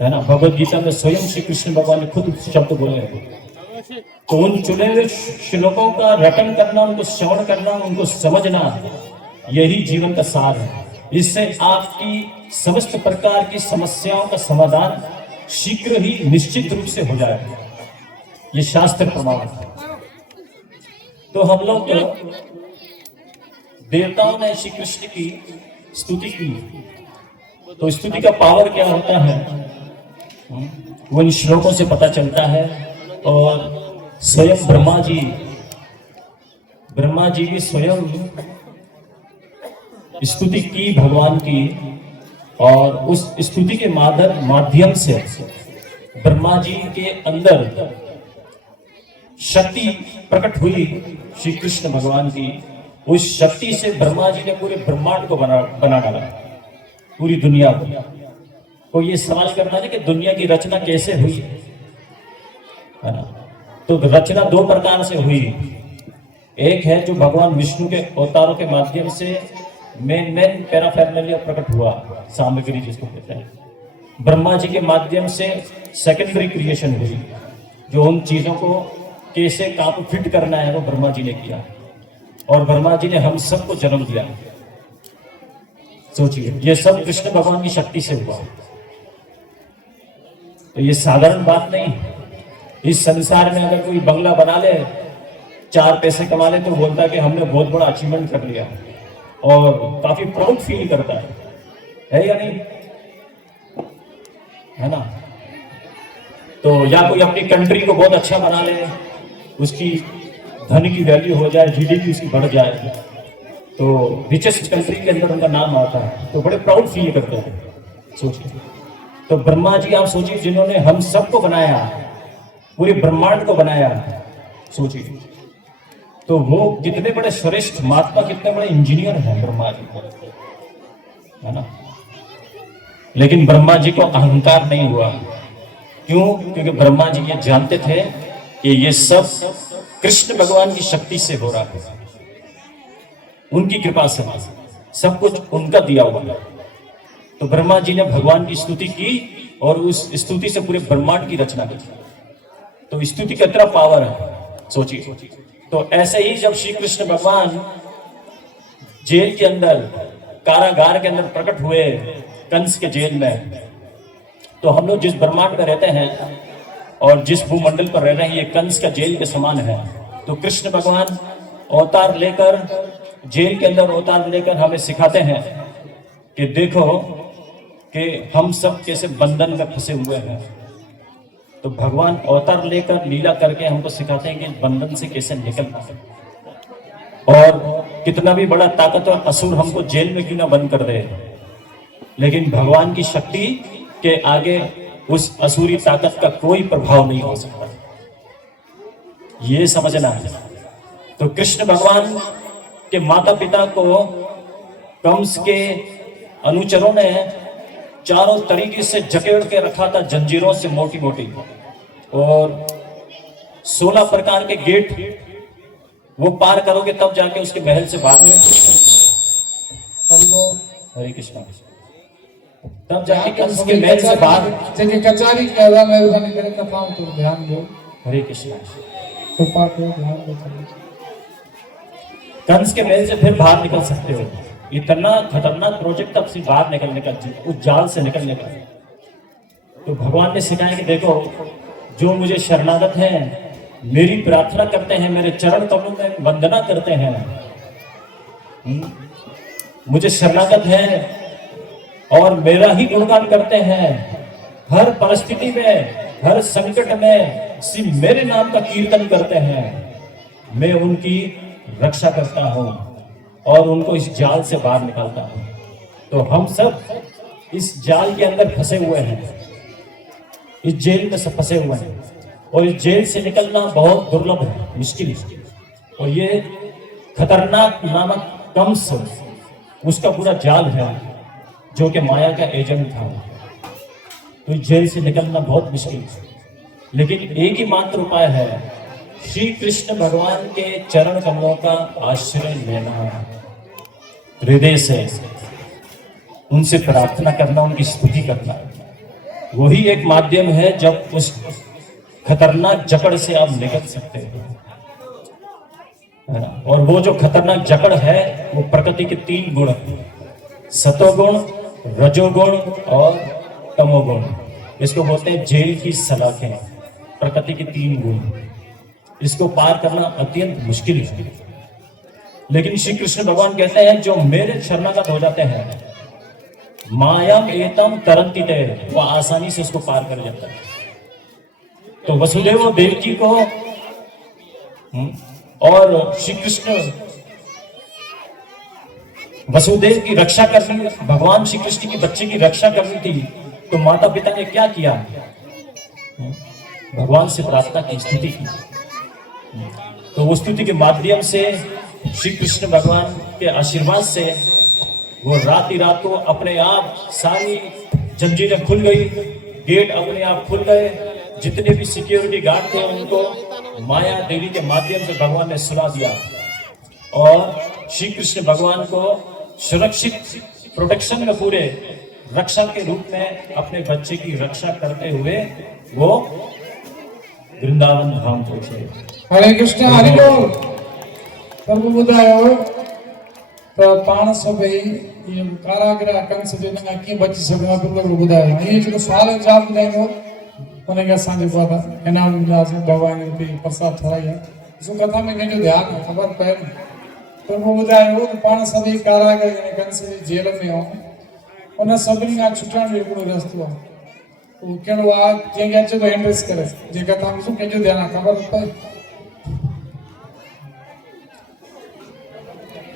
है ना। भगवत गीता में स्वयं श्री कृष्ण भगवान ने खुद शब्द बोले हैं। तो उन चुने हुए श्लोकों का रटन करना, उनको श्रवण करना, उनको समझना, यही जीवन का सार है। इससे आपकी समस्त प्रकार की समस्याओं का समाधान शीघ्र ही निश्चित रूप से हो जाएगा। ये शास्त्र प्रमाण है। तो हम लोग देवताओं ने श्री कृष्ण की स्तुति की, तो स्तुति का पावर क्या होता है वो इन श्लोकों से पता चलता है। और स्वयं ब्रह्मा जी भी स्वयं स्तुति की भगवान की, और उस स्तुति के माध्यम से ब्रह्मा जी के अंदर शक्ति प्रकट हुई श्री कृष्ण भगवान की। उस शक्ति से ब्रह्मा जी ने पूरे ब्रह्मांड को बना डाला, पूरी दुनिया को। तो ये सवाल करना है कि दुनिया की रचना कैसे हुई, है ना। तो रचना दो प्रकार से हुई। एक है जो भगवान विष्णु के अवतारों के माध्यम से मेन पैराफेर्नालिया प्रकट हुआ, सामग्री जिसको कहते हैं। ब्रह्मा जी के माध्यम से सेकेंडरी क्रिएशन हुई, जो उन चीजों को कैसे कहाँ फिट करना है वो ब्रह्मा जी ने किया। और ब्रह्मा जी ने हम सबको जन्म दिया। सोचिए, ये सब कृष्ण भगवान की शक्ति से हुआ। तो ये साधारण बात नहीं। इस संसार में अगर कोई बंगला बना ले, 4 पैसे कमा ले, तो बोलता है कि हमने बहुत बड़ा अचीवमेंट कर लिया, और काफी प्राउड फील करता है या नहीं, है ना। तो या कोई अपनी कंट्री को बहुत अच्छा बना ले, उसकी धन की वैल्यू हो जाए, जीडीपी उसकी बढ़ जाए, तो रिचेस्ट कंट्री के अंदर उनका नाम आता है, तो बड़े प्राउड फील करते हैं। सोचिए, तो ब्रह्मा जी आप सोचिए, जिन्होंने हम सबको बनाया, पूरे ब्रह्मांड को बनाया, सोचिए, तो वो कितने बड़े श्रेष्ठ महात्मा, कितने बड़े इंजीनियर हैं ब्रह्मा जी, है ना। लेकिन ब्रह्मा जी को अहंकार नहीं हुआ। क्यों? क्योंकि ब्रह्मा जी ये जानते थे कि ये सब कृष्ण भगवान की शक्ति से हो रहा है, उनकी कृपा से, सब कुछ उनका दिया हुआ है। तो ब्रह्मा जी ने भगवान की स्तुति की, और उस स्तुति से पूरे ब्रह्मांड की रचना की। तो स्तुति का कितना पावर है, सोचिए। तो ऐसे ही जब श्री कृष्ण भगवान जेल के अंदर, कारागार के अंदर प्रकट हुए, कंस के जेल में, तो हम लोग जिस ब्रह्मांड में रहते हैं और जिस भूमंडल पर रह रहे हैं, ये कंस का जेल के समान है। तो कृष्ण भगवान अवतार लेकर, जेल के अंदर अवतार लेकर हमें सिखाते हैं कि देखो कि हम सब कैसे बंधन में फंसे हुए हैं। तो भगवान अवतार लेकर लीला करके हमको सिखाते हैं कि बंधन से कैसे निकलना है। और कितना भी बड़ा ताकतवर असुर हमको जेल में क्यों ना बंद कर दे, लेकिन भगवान की शक्ति के आगे उस असुरी ताकत का कोई प्रभाव नहीं हो सकता, ये समझना है। तो कृष्ण भगवान के माता पिता को कंस के अनुचरों ने चारों तरीके से जकड़ के रखा था, जंजीरों से मोटी मोटी, और 16 प्रकार के गेट वो पार करोगे तब जाके उसके महल से बाहर हरे कृष्णा, तब जाके कंस के महल से बाहर जगह कचहरी के अलावा मेहरबानी करे कथाओं तो ध्यान दो। हरे कृष्णा, कृपा को ध्यान दो। कंस के महल से फिर बाहर निकल सकते हो, इतना खतरनाक प्रोजेक्ट अब से बाहर निकलने का, उस जाल से निकलने का। तो भगवान ने सिखाया कि देखो, जो मुझे शरणागत हैं, मेरी प्रार्थना करते हैं, मेरे चरण कमलों में वंदना करते हैं, मुझे शरणागत हैं और मेरा ही गुणगान करते हैं, हर परिस्थिति में, हर संकट में सिर्फ मेरे नाम का कीर्तन करते हैं, मैं उनकी रक्षा करता हूं और उनको इस जाल से बाहर निकालता हूं। तो हम सब इस जाल के अंदर फंसे हुए हैं, इस जेल में सब फंसे हुए हैं, और इस जेल से निकलना बहुत दुर्लभ है, मुश्किल है। और ये खतरनाक नामक कंस उसका पूरा जाल है, जो कि माया का एजेंट था। तो इस जेल से निकलना बहुत मुश्किल है, लेकिन एक ही मात्र उपाय है, श्री कृष्ण भगवान के चरण कमलों का आश्रय लेना, हृदय से उनसे प्रार्थना करना, उनकी स्तुति करना। वही एक माध्यम है जब उस खतरनाक जकड़ से आप निकल सकते हैं। और वो जो खतरनाक जकड़ है, वो प्रकृति के 3 गुण, सतोगुण, रजोगुण और तमोगुण। इसको बोलते हैं जेल की सलाखें, प्रकृति के 3 गुण। इसको पार करना अत्यंत मुश्किल है, लेकिन श्री कृष्ण भगवान कहते हैं जो मेरे शरणागत हो जाते हैं, मायाम एतम तरंति ते, वो आसानी से उसको पार कर जाता है। तो वसुदेव देवकी को और श्री कृष्ण वसुदेव की रक्षा करनी, भगवान श्री कृष्ण की बच्चे की रक्षा करनी थी, तो माता पिता ने क्या किया? भगवान से प्रार्थना की, स्तुति की। तो उस स्तुति के माध्यम से श्री कृष्ण भगवान के आशीर्वाद से वो रात ही रात को अपने आप सारी जंजीरें खुल गई, गेट अपने आप खुल गए, जितने भी सिक्योरिटी गार्ड थे उनको माया देवी के माध्यम से भगवान ने सुला दिया, और श्री कृष्ण भगवान को सुरक्षित प्रोटेक्शन में, पूरे रक्षा के रूप में अपने बच्चे की रक्षा करते हुए वो वृंदावन धाम पहुंचे। हरे कृष्ण, हरि बोल। प्रभु ॿुधायो त पाण सभई कारागृह कंस जे ॾांहुं कीअं बची सघंदा, प्रभु ॿुधायो। इहे जेको सुवाल जवाब ॿुधाईंदो उनखे असांजे इनाम मिलियासीं, भॻवान खे प्रसाद ठहाई आहे। ॾिसो कथा में कंहिंजो ध्यानु ख़बर पए न। प्रभु ॿुधायो त पाण सभई कारागृह यानी कंस जी जेल में आहियूं, उन सभिनी खां छुटण जो हिकिड़ो रस्तो आहे। उहो कहिड़ो आहे? जंहिंखे अचे थो हैंड रेस करे, जे कथा में ॾिसो कंहिंजो ध्यानु आहे, ख़बर पए।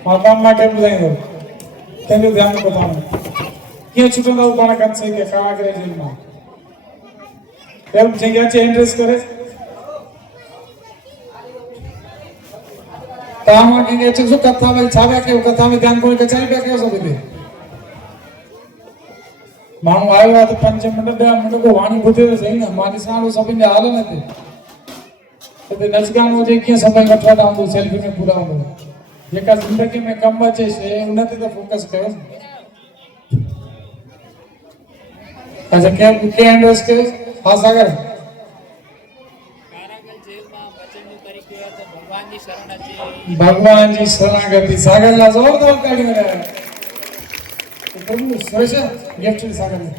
मां मां खे ॿुधाईंदो कंहिंजो ध्यानु कथा में कीअं छुटंदो पाण कंस खे कारागृह जेल मां। जंहिंखे अचे हैंड रेस करे, तव्हां कंहिंखे अचे थो कथा में छा पिया कयो, कथा में ध्यानु कोन्हे, कचाई पिया कयो सभु हिते। माण्हू आयो आहे त 5 मिंट 10 मिंट को वाणी ॿुधे त सही न, मां ॾिसां थो सभिनि जा हाल न हिते नच गानो हुजे, कीअं सभई वठो हूंदो, सेल्फी में पूरा हूंदो। जेका ज़िंदगी में कमु अचे शइ उन ते त फोकस कयो। अच्छा, कंहिं हैंड रेस कयो? हा सागर, भगवान जी शरणागति। सागर ला जोरदार तालियां है। प्रभु सुरेश गिफ्ट सागर में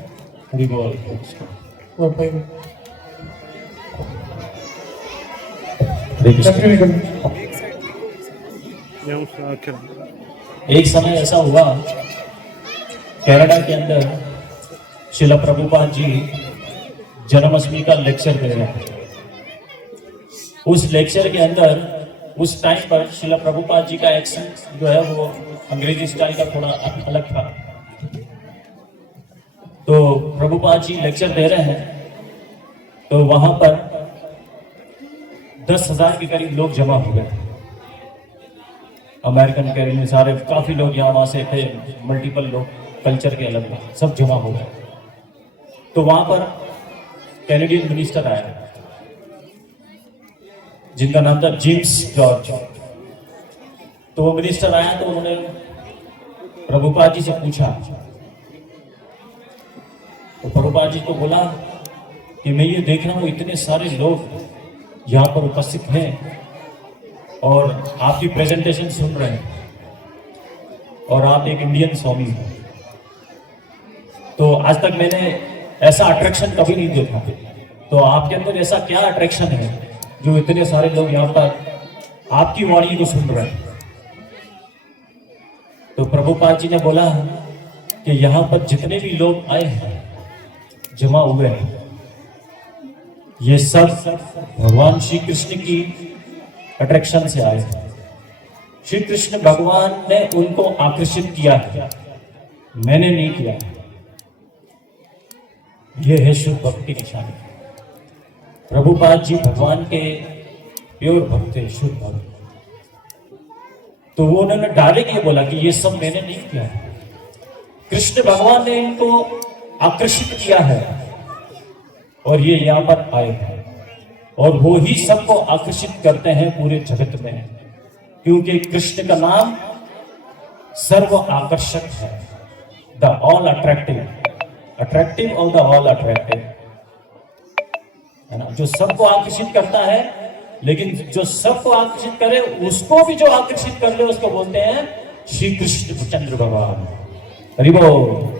हरि बोल। वो भाई एक समय ऐसा हुआ, कनाडा के अंदर श्रील प्रभुपाद जी जन्माष्टमी का लेक्चर दे रहे हैं। उस लेक्चर के अंदर उस टाइम पर श्रील प्रभुपाद जी का एक्सेंट जो है वो अंग्रेजी स्टाइल का थोड़ा अलग था। तो प्रभुपाद जी लेक्चर दे रहे हैं, तो वहां पर 10,000 के करीब लोग जमा हो गए। अमेरिकन कैनेडियन सारे काफी लोग यहाँ वहां से थे, मल्टीपल लोग कल्चर के अलग सब जमा हो गए। तो वहां पर कैनेडियन मिनिस्टर आया जिनका नाम था जेम्स जॉर्ज। तो वो मिनिस्टर आया तो उन्होंने प्रभुपाद जी से पूछा, तो प्रभुपाद जी को बोला कि मैं ये देख रहा हूँ इतने सारे लोग यहाँ पर उपस्थित हैं और आपकी प्रेजेंटेशन सुन रहे हैं, और आप एक इंडियन स्वामी हो, तो आज तक मैंने ऐसा अट्रैक्शन कभी नहीं देखा। तो आपके अंदर ऐसा क्या अट्रैक्शन है जो इतने सारे लोग यहाँ पर आपकी वाणी को सुन रहे हैं? तो प्रभुपाद जी ने बोला कि यहाँ पर जितने भी लोग आए हैं, जमा हुए हैं, ये सब भगवान श्री कृष्ण की अट्रैक्शन से आए हैं। श्री कृष्ण भगवान ने उनको आकर्षित किया है, मैंने नहीं किया। यह है शुद्ध भक्ति निशानी। प्रभुपाद जी भगवान के प्योर भक्त थे, शुद्ध भक्त। तो वो उन्होंने डायरेक्ट ये बोला कि ये सब मैंने नहीं किया है, कृष्ण भगवान ने इनको आकर्षित किया है और ये यहाँ पर आए हैं। और वो ही सबको आकर्षित करते हैं पूरे जगत में, क्योंकि कृष्ण का नाम सर्व आकर्षक है, द ऑल अट्रैक्टिव, अट्रैक्टिव और द ऑल अट्रैक्टिव, है ना, जो सबको आकर्षित करता है। लेकिन जो सबको आकर्षित करे उसको भी जो आकर्षित कर ले उसको बोलते हैं श्री कृष्ण चंद्र भगवान। हरि बोल।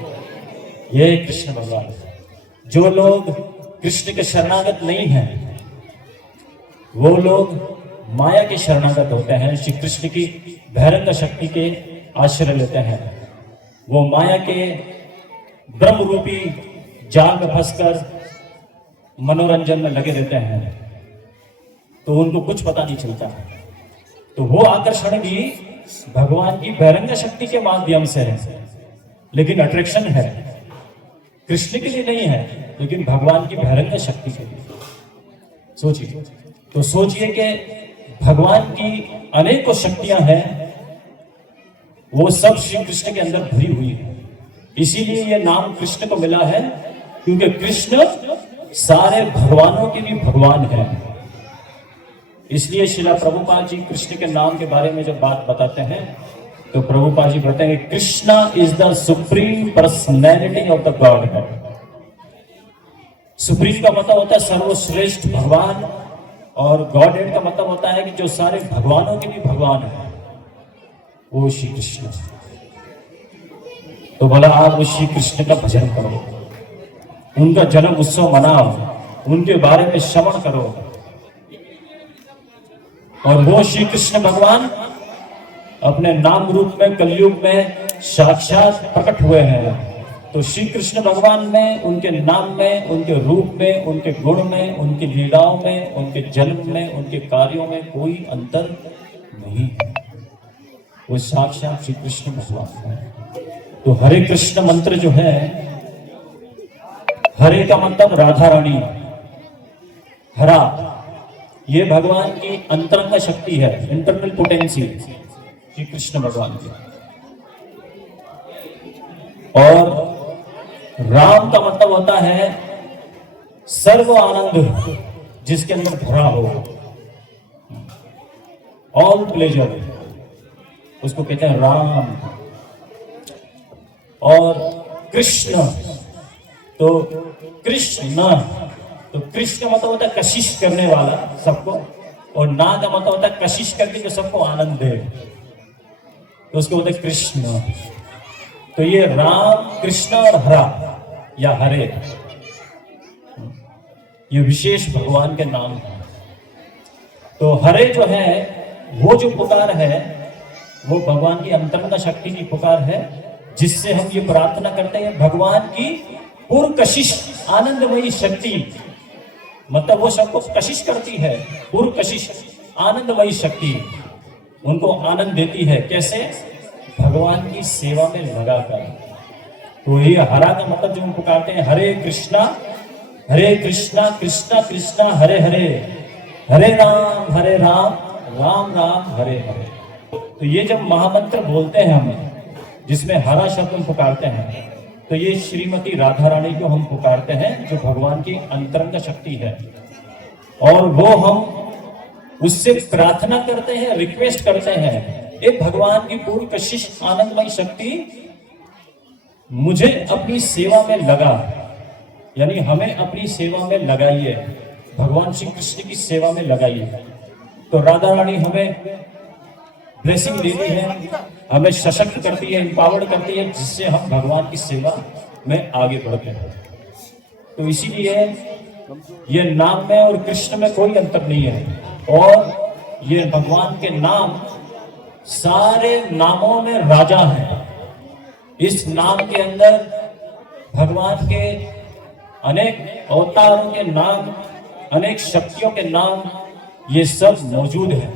ये कृष्ण भगवान। जो लोग कृष्ण के शरणागत नहीं हैं, वो लोग माया के शरणागत होते हैं, श्री कृष्ण की भैरंग शक्ति के आश्रय लेते हैं। वो माया के ब्रह्म रूपी जाल में फंसकर मनोरंजन में लगे रहते हैं, तो उनको कुछ पता नहीं चलता। तो वो आकर्षण भी भगवान की भैरंग शक्ति के माध्यम से है, लेकिन अट्रैक्शन है कृष्ण के लिए नहीं है, लेकिन भगवान की भैरंग शक्ति के लिए। सोचिए, तो सोचिए कि भगवान की अनेकों शक्तियां हैं, वो सब श्री कृष्ण के अंदर भरी हुई है। इसीलिए ये नाम कृष्ण को मिला है, क्योंकि कृष्ण सारे भगवानों के भी भगवान हैं। इसलिए श्रीला प्रभुपाद जी कृष्ण के नाम के बारे में जब बात बताते हैं तो प्रभुपाद जी बताएंगे Krishna is the supreme personality of the God head. Supreme का मतलब होता है सर्वश्रेष्ठ भगवान, और गॉड हेड का मतलब होता है कि जो सारे भगवानों के भी भगवान है, वो श्री कृष्ण। तो बोला आप श्री कृष्ण का भजन करो, उनका जन्म उत्सव मनाओ, उनके बारे में श्रवण करो। और वो श्री कृष्ण भगवान अपने नाम रूप में कलयुग में साक्षात प्रकट हुए हैं। तो श्री कृष्ण भगवान में, उनके नाम में, उनके रूप में, उनके गुण में, उनकी लीलाओं में, उनके जन्म में, उनके कार्यों में कोई अंतर नहीं है। वो साक्षात श्री कृष्ण भगवान है। तो हरे कृष्ण मंत्र जो है, हरे का मतलब राधा रानी, हरा, ये भगवान की अंतरंग शक्ति है, इंटरनल पोटेंसी श्री कृष्ण भगवान की। और राम का मतलब होता है सर्व आनंद जिसके अंदर भरा हो, ऑल प्लेजर, उसको कहते हैं राम। और कृष्ण, तो कृष्ण, तो कृष्ण का मतलब होता है कशिश करने वाला सबको, और ना का मतलब होता है कशिश करके जो सबको आनंद दे, तो उसको बोलते कृष्ण। तो ये राम, कृष्ण और हरा या हरे, ये विशेष भगवान के नाम है। तो हरे जो है, वो जो पुकार है, वो भगवान की अंतरंग शक्ति की पुकार है, जिससे हम ये प्रार्थना करते हैं भगवान की पूर्ण कशिश आनंदमयी शक्ति, मतलब वो सबको कशिश करती है, पूर्ण कशिश आनंदमयी शक्ति उनको आनंद देती है। कैसे? भगवान की सेवा में लगाकर। तो ये हरा का मतलब जो हम पुकारते हैं हरे कृष्णा कृष्णा कृष्णा हरे हरे, हरे राम राम राम हरे हरे। तो ये जब महामंत्र बोलते हैं हम, जिसमें हरा शब्द हम पुकारते हैं, तो ये श्रीमती राधा रानी को हम पुकारते हैं, जो भगवान की अंतरंग शक्ति है। और वो हम उससे प्रार्थना करते हैं, रिक्वेस्ट करते हैं, एक भगवान की पूर्ण कशिश आनंदमय शक्ति मुझे अपनी सेवा में लगा, यानी हमें अपनी सेवा में लगाइए, भगवान श्री कृष्ण की सेवा में लगाइए। तो राधा रानी हमें ब्लेसिंग देती है हमें सशक्त करती है, एम्पावर्ड करती है, जिससे हम भगवान की सेवा में आगे बढ़ते हैं। तो इसीलिए ये नाम में और कृष्ण में कोई अंतर नहीं है। और ये भगवान के नाम सारे नामों में राजा है। इस नाम के अंदर भगवान के अनेक अवतारों के नाम, अनेक शक्तियों के नाम, ये सब मौजूद है।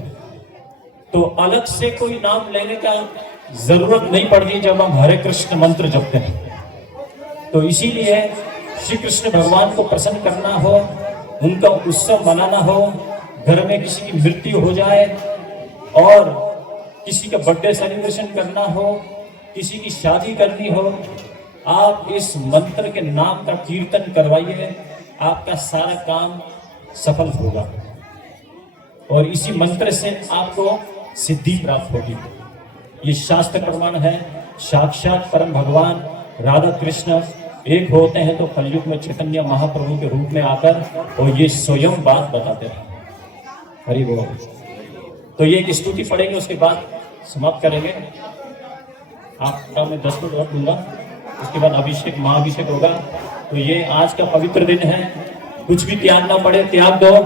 तो अलग से कोई नाम लेने का जरूरत नहीं पड़ती जब हम हरे कृष्ण मंत्र जपते हैं। तो इसीलिए श्री कृष्ण भगवान को प्रसन्न करना हो, उनका उत्सव मनाना हो, घर में किसी की मृत्यु हो जाए और किसी का बर्थडे सेलिब्रेशन करना हो, किसी की शादी करनी हो, आप इस मंत्र के नाम का कीर्तन करवाइए, आपका सारा काम सफल होगा और इसी मंत्र से आपको सिद्धि प्राप्त होगी। ये शास्त्र प्रमाण है। साक्षात परम भगवान राधा कृष्ण एक होते हैं तो कलयुग में चैतन्य महाप्रभु के रूप में आकर और ये स्वयं बात बताते हैं। हरि बोल। तो ये एक स्तुति पढ़ेंगे, उसके बाद समाप्त करेंगे। आपका मैं 10 मिनट और दूंगा, उसके बाद अभिषेक महाअभिषेक होगा। तो ये आज का पवित्र दिन है। कुछ भी त्यागना पड़े त्याग दो,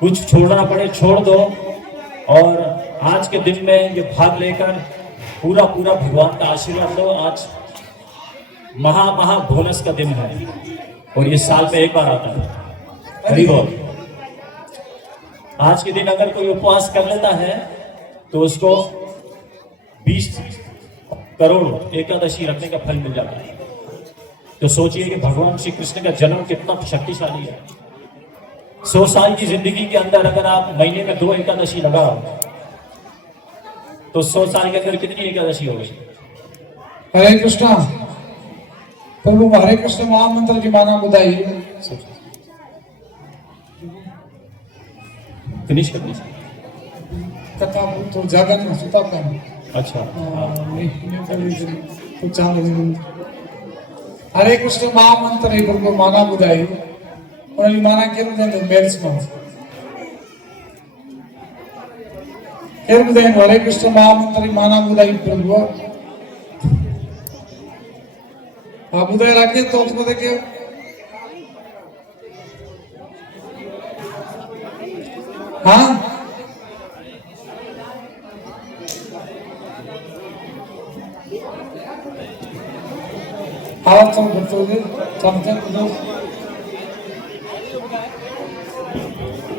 कुछ छोड़ना पड़े छोड़ दो। और आज के दिन में ये भाग लेकर पूरा भगवान का आशीर्वाद लो। आज महा बोनस का दिन है और ये साल में एक बार आता है। हरि बोल। आज के दिन अगर कोई उपवास कर लेता है तो उसको 20 करोड़ एकादशी रखने का फल मिल जाता है। तो सोचिए कि भगवान श्री कृष्ण का जन्म कितना शक्तिशाली है। 100 साल की जिंदगी के अंदर अगर आप महीने में 2 एकादशी लगाओ तो 100 साल के अंदर कितनी एकादशी हो गई? हरे कृष्णा प्रभु हरे कृष्ण महामंत्र की माना बताइए। फिनिश करनी कथा तो ज्यादा नहीं सुता पाए। अच्छा तो चालू हरे कृष्ण महामंत्र ही प्रभु माना बुधाई और माना केम देंगे मेल्स में केम देंगे हरे कृष्ण महामंत्र ही माना बुधाई प्रभु आप बुधाई रखिए तो उसको देखिए। हाँ आप सब बच्चों चलते कुछ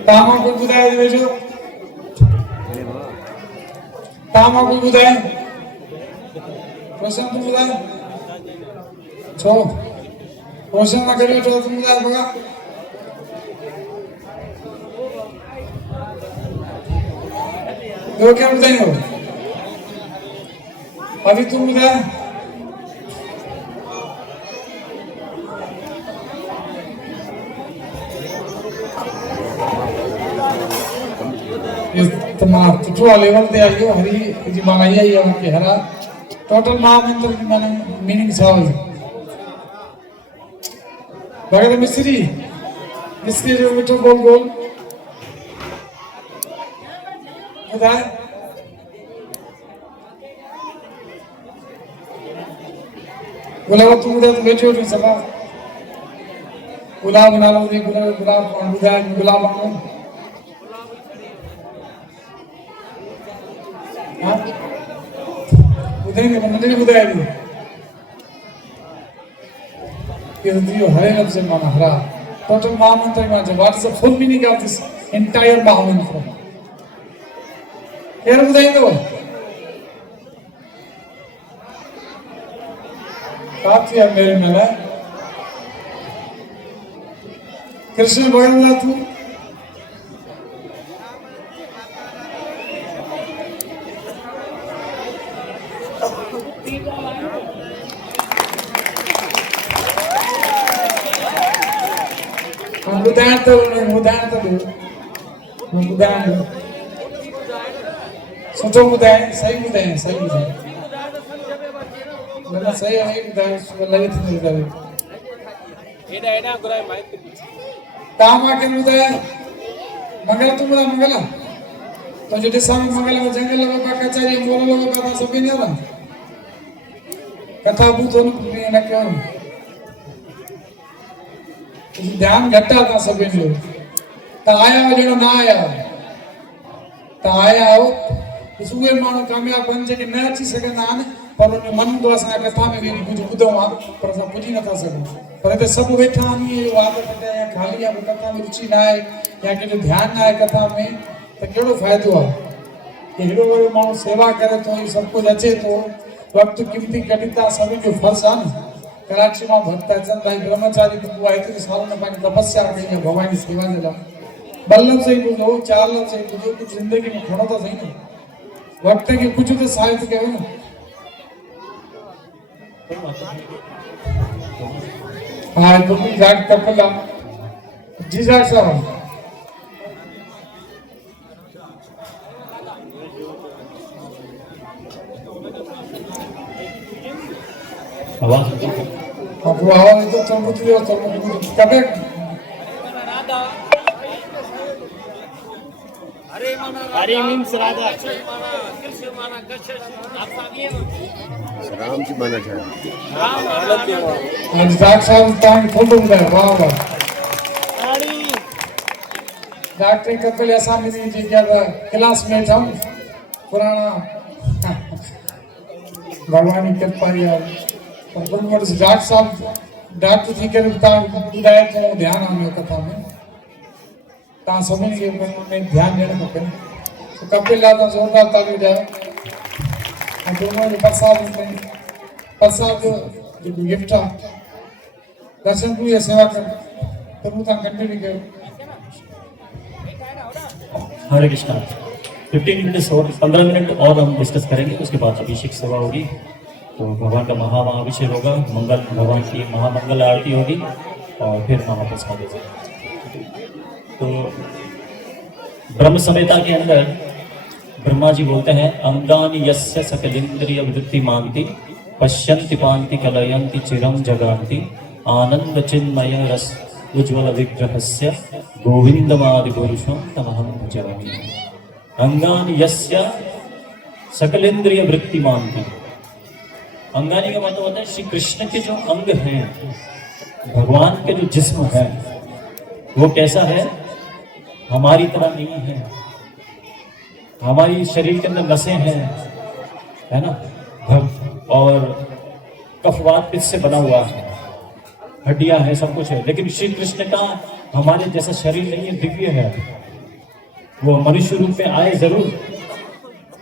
कामा को बुधाई दे जो कामा को बुधाई प्रश्न तुम बुधाई छो क्वेश्चन ना करिए तो तुम बुधाई बगा दो क्या बुधाई हो अभी तुम बुधाई तुम्हारा टुटुआ लेवल दे आइयो हरी जी मांगाई आई है के हरा टोटल महामंत्र की माने मीनिंग साल भगत मिस्त्री जो मिठो बोल बताए गुलाब तुम उधर बैठे हो सभा गुलाब बना लो गुलाब बना बुधाई मंदिर बुधाई दी ये दियो हरे लफ्ज में माना हरा टोटल महामंत्र में what is the full meaning of this entire महामंत्र यार बुधाई दो काफी है मेरे में है कृष्ण भगवान तू उदाहरण तो सोचो बुधाए सही बुधाए मतलब सही है बुधाए लगे थे बुधाए एडा गुराय माइक काम आके बुधाए मंगला तुम बुधा मंगला तो जो दिशा में मंगल में जंगल लगा का कचहरी बोल लोगों का था सभी नहीं ना कथा बूथों ने ना क्यों ध्यान घटा था सभी ने तो आया जो ना आया तो आया हो सुबह मानो कामयाब बन जे के न अची सघंदा आहिनि पर उन मन को असां कथा में वेही कुझु ॿुधूं आहे पर असां पुॼी नथा सघूं पर हिते सभु वेठा आहिनि इहो आदत आहे या ख़ाली आहे कथा में रुचि न आहे या कंहिंजो ध्यानु न आहे कथा में त कहिड़ो फ़ाइदो आहे कि हेॾो वॾो माण्हू सेवा करे थो इहो सभु कुझु अचे थो वक़्तु क़ीमती कढी था सभिनि जो फर्ज़ु आहे न कराची मां भक्त अचनि था ब्रह्मचारी बबू आहे हेतिरे सालनि में पंहिंजी तपस्या कई आहे भॻवान जी सेवा जे लाइ ॿ लफ़्ज़ ई ॿुधो 4 लफ़्ज़ ई ॿुधो कुझु ज़िंदगी में खणो था सही न वक्त के कुछ तो साहित कहो ना हाँ तुम जाग कपला जी जाग साहब अब वो आवाज तो तुम बुद्धि हो तुम कबे हरे मीन्स राधा राम जी माना जाए आज जाग साहब तांग फोटो में वाह वाह डॉक्टर कपिल ऐसा मेरी जी क्या क्लासमेट हम पुराना भगवान की कृपा यार पर गुरुमठ से डॉक्टर साहब डॉक्टर थी कर ॿुधाए थो ध्यान आने कथा में ता सभी के में ध्यान देने को करें तो कपिल दादा जोरदार ताली दे और दोनों ने प्रसाद जो गिफ्ट दर्शन की सेवा कर प्रभु का कंटिन्यू करो हरे कृष्णा 15 मिनट और 15 मिनट और हम डिस्कस करेंगे उसके बाद अभिषेक सेवा होगी तो भगवान का महाअभिषेक होगा मंगल भगवान की महामंगल आरती होगी और फिर महाप्रसाद होगा तो ब्रह्म संहिता के अंदर ब्रह्मा जी बोलते हैं अंगानि यस्य सकलेन्द्रिय वृत्ति मांति पश्यन्ति पांति कलयन्ति चिरं जगान्ति आनंद चिन्मय रस उज्ज्वल विग्रहस्य गोविंदमादि पुरुषं तमहं भजामि अंगानि यस्य सकलेन्द्रिय वृत्ति मांति अंगानि का मतलब होता है श्री कृष्ण के जो अंग हैं भगवान के जो जिस्म है वो कैसा है हमारी तरह नहीं है हमारी शरीर के अंदर नसें हैं है ना और कफवात पित्त से बना हुआ है हड्डियां हैं सब कुछ है लेकिन श्री कृष्ण का हमारे जैसा शरीर नहीं है दिव्य है वो मनुष्य रूप में आए जरूर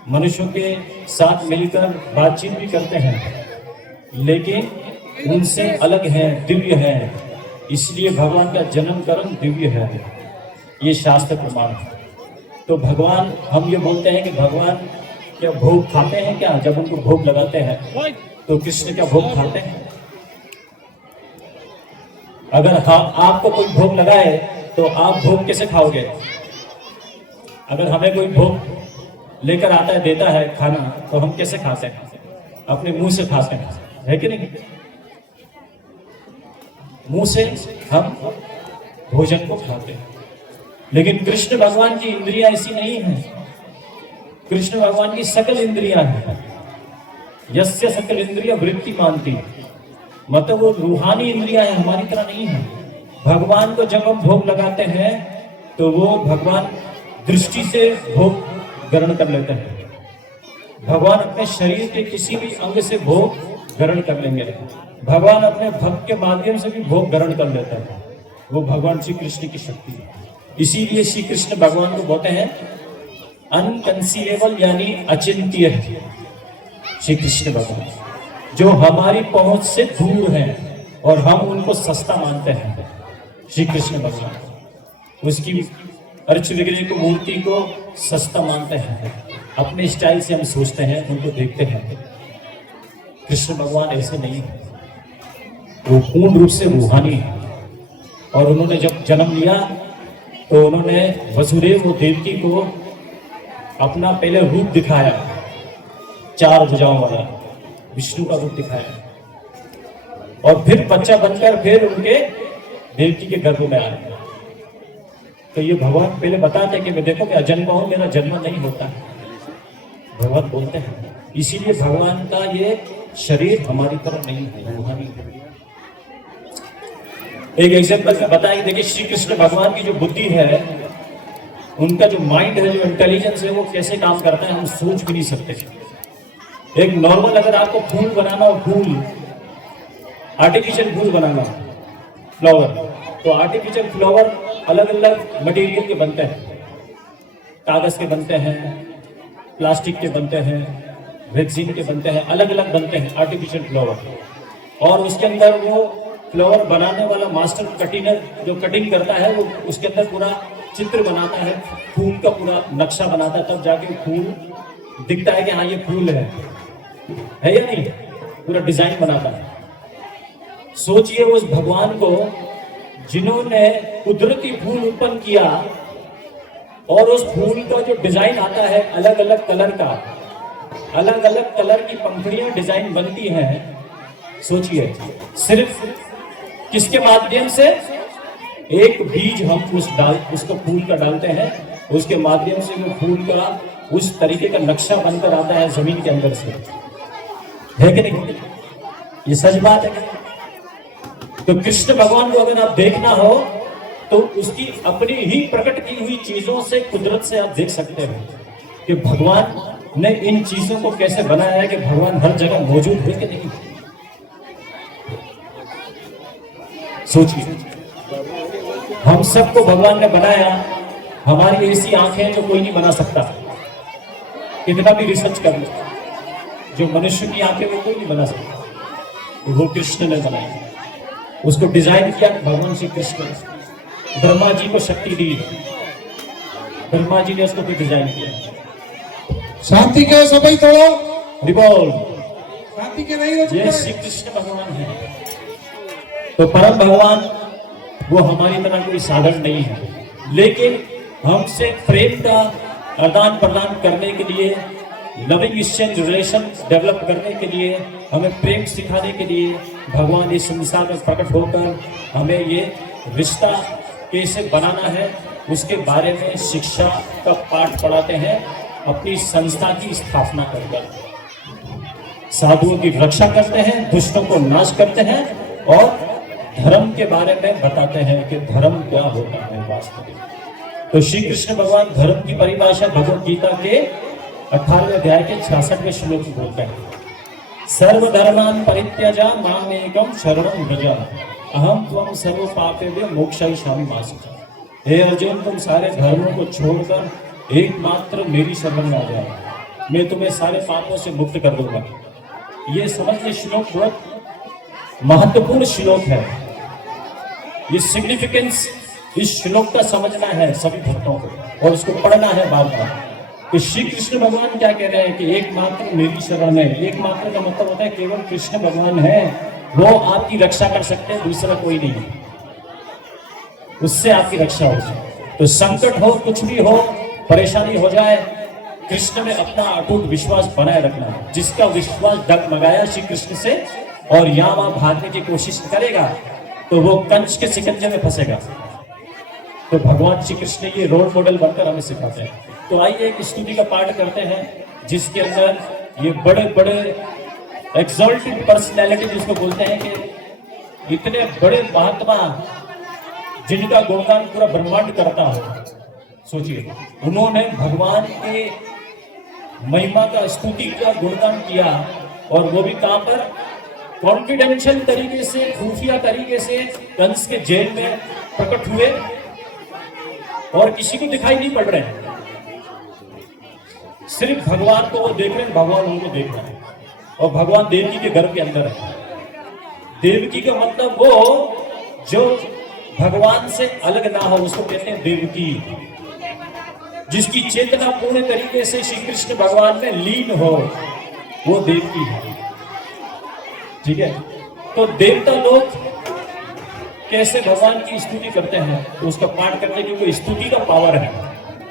मनुष्यों के साथ मिलकर बातचीत भी करते हैं लेकिन उनसे अलग है दिव्य है इसलिए भगवान का जन्म कर्म दिव्य है ये शास्त्र प्रमाण है तो भगवान हम ये बोलते हैं कि भगवान क्या भोग खाते हैं क्या जब उनको भोग लगाते हैं तो कृष्ण क्या भोग खाते हैं अगर आपको कोई भोग लगाए तो आप भोग कैसे खाओगे अगर हमें कोई भोग लेकर आता है देता है खाना तो हम कैसे खाते हैं अपने मुंह से खाते हैं है कि नहीं मुंह से हम भोजन को खाते हैं लेकिन कृष्ण भगवान की इंद्रियां ऐसी नहीं है कृष्ण भगवान की सकल इंद्रियां हैं यस्य सकल इंद्रिय वृत्ति मानती मतलब वो रूहानी इंद्रियां हैं हमारी तरह नहीं है भगवान को जब हम भोग लगाते हैं तो वो भगवान दृष्टि से भोग ग्रहण कर लेते हैं भगवान अपने शरीर के किसी भी अंग से भोग ग्रहण कर लेंगे भगवान अपने भक्त के माध्यम से भी भोग ग्रहण कर लेते हैं वो भगवान श्री कृष्ण की शक्ति है इसीलिए श्री कृष्ण भगवान को बोलते हैं अनकंसीवेबल यानी अचिंत्य श्री कृष्ण भगवान जो हमारी पहुंच से दूर है और हम उनको सस्ता मानते हैं श्री कृष्ण भगवान उसकी अर्च विग्रह को मूर्ति को सस्ता मानते हैं अपने स्टाइल से हम सोचते हैं उनको देखते हैं कृष्ण भगवान ऐसे नहीं है वो पूर्ण रूप से रूहानी है और उन्होंने जब जन्म लिया तो उन्होंने वसुदेव और देवकी को अपना पहले रूप दिखाया 4 भुजाओं वाला विष्णु का रूप दिखाया और फिर बच्चा बनकर फिर उनके देवकी के गर्भ में आया तो ये भगवान पहले बताते हैं कि मैं देखो कि अजन्म हूं, मेरा जन्म नहीं होता है, भगवान बोलते हैं। इसीलिए भगवान का ये शरीर हमारी तरह नहीं है, रूहानी है। एक एग्जाम्पल बताइए, देखिए श्री कृष्ण भगवान की जो बुद्धि है, उनका जो माइंड है, जो इंटेलिजेंस है, वो कैसे काम करता है हम सोच भी नहीं सकते। एक नॉर्मल अगर आपको फूल बनाना हो, फूल आर्टिफिशियल फूल बनाना, फ्लावर, तो आर्टिफिशियल फ्लावर अलग अलग मटेरियल के बनते हैं, कागज के बनते हैं, प्लास्टिक के बनते हैं, रेक्सिन के बनते हैं, अलग अलग बनते हैं आर्टिफिशियल फ्लावर। और उसके अंदर वो फ्लावर बनाने वाला मास्टर कटिंगर जो कटिंग करता है, वो उसके अंदर पूरा चित्र बनाता है, फूल का पूरा नक्शा बनाता है, तब जाके फूल दिखता है कि हाँ ये फूल है या नहीं, पूरा डिजाइन बनाता है। सोचिए उस भगवान को जिन्होंने कुदरती फूल उत्पन्न किया, और उस फूल का जो डिजाइन आता है अलग अलग कलर का, अलग अलग कलर की पंखुड़ियां डिजाइन बनती हैं। सोचिए सिर्फ किसके माध्यम से, एक बीज हम उसको फूल का डालते हैं, उसके माध्यम से वो फूल का उस तरीके का नक्शा बनकर आता है जमीन के अंदर से, है कि नहीं? ये सच बात है। तो कृष्ण भगवान को अगर आप देखना हो तो उसकी अपनी ही प्रकट की हुई चीजों से, कुदरत से आप देख सकते हो कि भगवान ने इन चीजों को कैसे बनाया है, कि भगवान हर जगह मौजूद है कि नहीं। सोचिए हम सबको भगवान ने बनाया, हमारी ऐसी आंखें जो कोई नहीं बना सकता, कितना भी रिसर्च कर लो, जो मनुष्य की आंखें वो कोई नहीं बना सकता, वो कृष्ण ने बनाई। उसको डिजाइन किया भगवान श्री कृष्ण। ब्रह्मा जी को शक्ति दी, ब्रह्मा जी ने उसको भी डिजाइन किया। शांति के सभी थोड़ा रिबॉल शांति के नहीं हो, ये श्री कृष्ण भगवान है। तो परम भगवान वो हमारी तरह कोई साधन नहीं है, लेकिन हमसे प्रेम का आदान प्रदान करने के लिए, लविंग एक्सचेंज रिलेशन डेवलप करने के लिए, हमें प्रेम सिखाने के लिए भगवान इस संसार में प्रकट होकर हमें ये रिश्ता कैसे बनाना है उसके बारे में शिक्षा का पाठ पढ़ाते हैं, अपनी संस्था की स्थापना कर साधुओं की रक्षा करते हैं, दुष्टों को नाश करते हैं और धर्म के बारे में बताते हैं कि धर्म क्या होता है वास्तव में। तो श्री कृष्ण भगवान धर्म की परिभाषा भगवद गीता के 18वें अध्याय के 66वें श्लोक में बोलते हैं, सर्वधर्मान् परित्यजा मामेकं शरणं व्रज अहम त्वं सर्व पापेभ्यो मोक्षयिष्यामि मा शुचः। हे अर्जुन, तुम सारे धर्मों को छोड़कर एकमात्र मेरी शरण में आ जाओ, मैं तुम्हें सारे पापों से मुक्त कर दूंगा। ये समझिए श्लोक बहुत महत्वपूर्ण श्लोक है। ये सिग्निफिकेंस इस श्लोक का समझना है सभी भक्तों को और उसको पढ़ना है बार बार। तो श्री कृष्ण भगवान क्या कह रहे हैं कि एकमात्र मेरी शरण है। एकमात्र का मतलब होता है केवल कृष्ण भगवान है, वो आपकी रक्षा कर सकते हैं, दूसरा कोई नहीं, उससे आपकी रक्षा हो जाए। तो संकट हो, कुछ भी हो, परेशानी हो जाए, कृष्ण में अपना अटूट विश्वास बनाए रखना है। जिसका विश्वास डगमगाया श्री कृष्ण से और यहाँ वहां भागने की कोशिश करेगा तो वो कंस के शिकंजे में फंसेगा। तो भगवान श्री कृष्ण ये रोल मॉडल बनकर हमें सिखाते हैं। तो आइए एक स्तुति का पाठ करते हैं जिसके अंदर ये बड़े बड़े एक्सॉल्टेड पर्सनैलिटी जिसको बोलते हैं कि इतने बड़े महात्मा जिनका गुणगान पूरा ब्रह्मांड करता है। सोचिए उन्होंने भगवान के महिमा का, स्तुति का गुणगान किया और वो भी कहां पर, कॉन्फिडेंशियल तरीके से, खुफिया तरीके से कंस के जेल में प्रकट हुए और किसी को दिखाई नहीं पड़ रहे हैं, सिर्फ भगवान को वो देख रहे हैं, भगवान उनको देख रहे हैं। और भगवान देवकी के गर्भ के अंदर है। देवकी का मतलब वो जो भगवान से अलग ना हो, उसको कहते हैं देवकी। जिसकी चेतना पूर्ण तरीके से श्री कृष्ण भगवान में लीन हो, वो देवकी है। ठीक है, तो देवता लोग कैसे भगवान की स्तुति करते हैं, तो उसका पाठ करने की कोई स्तुति का पावर है।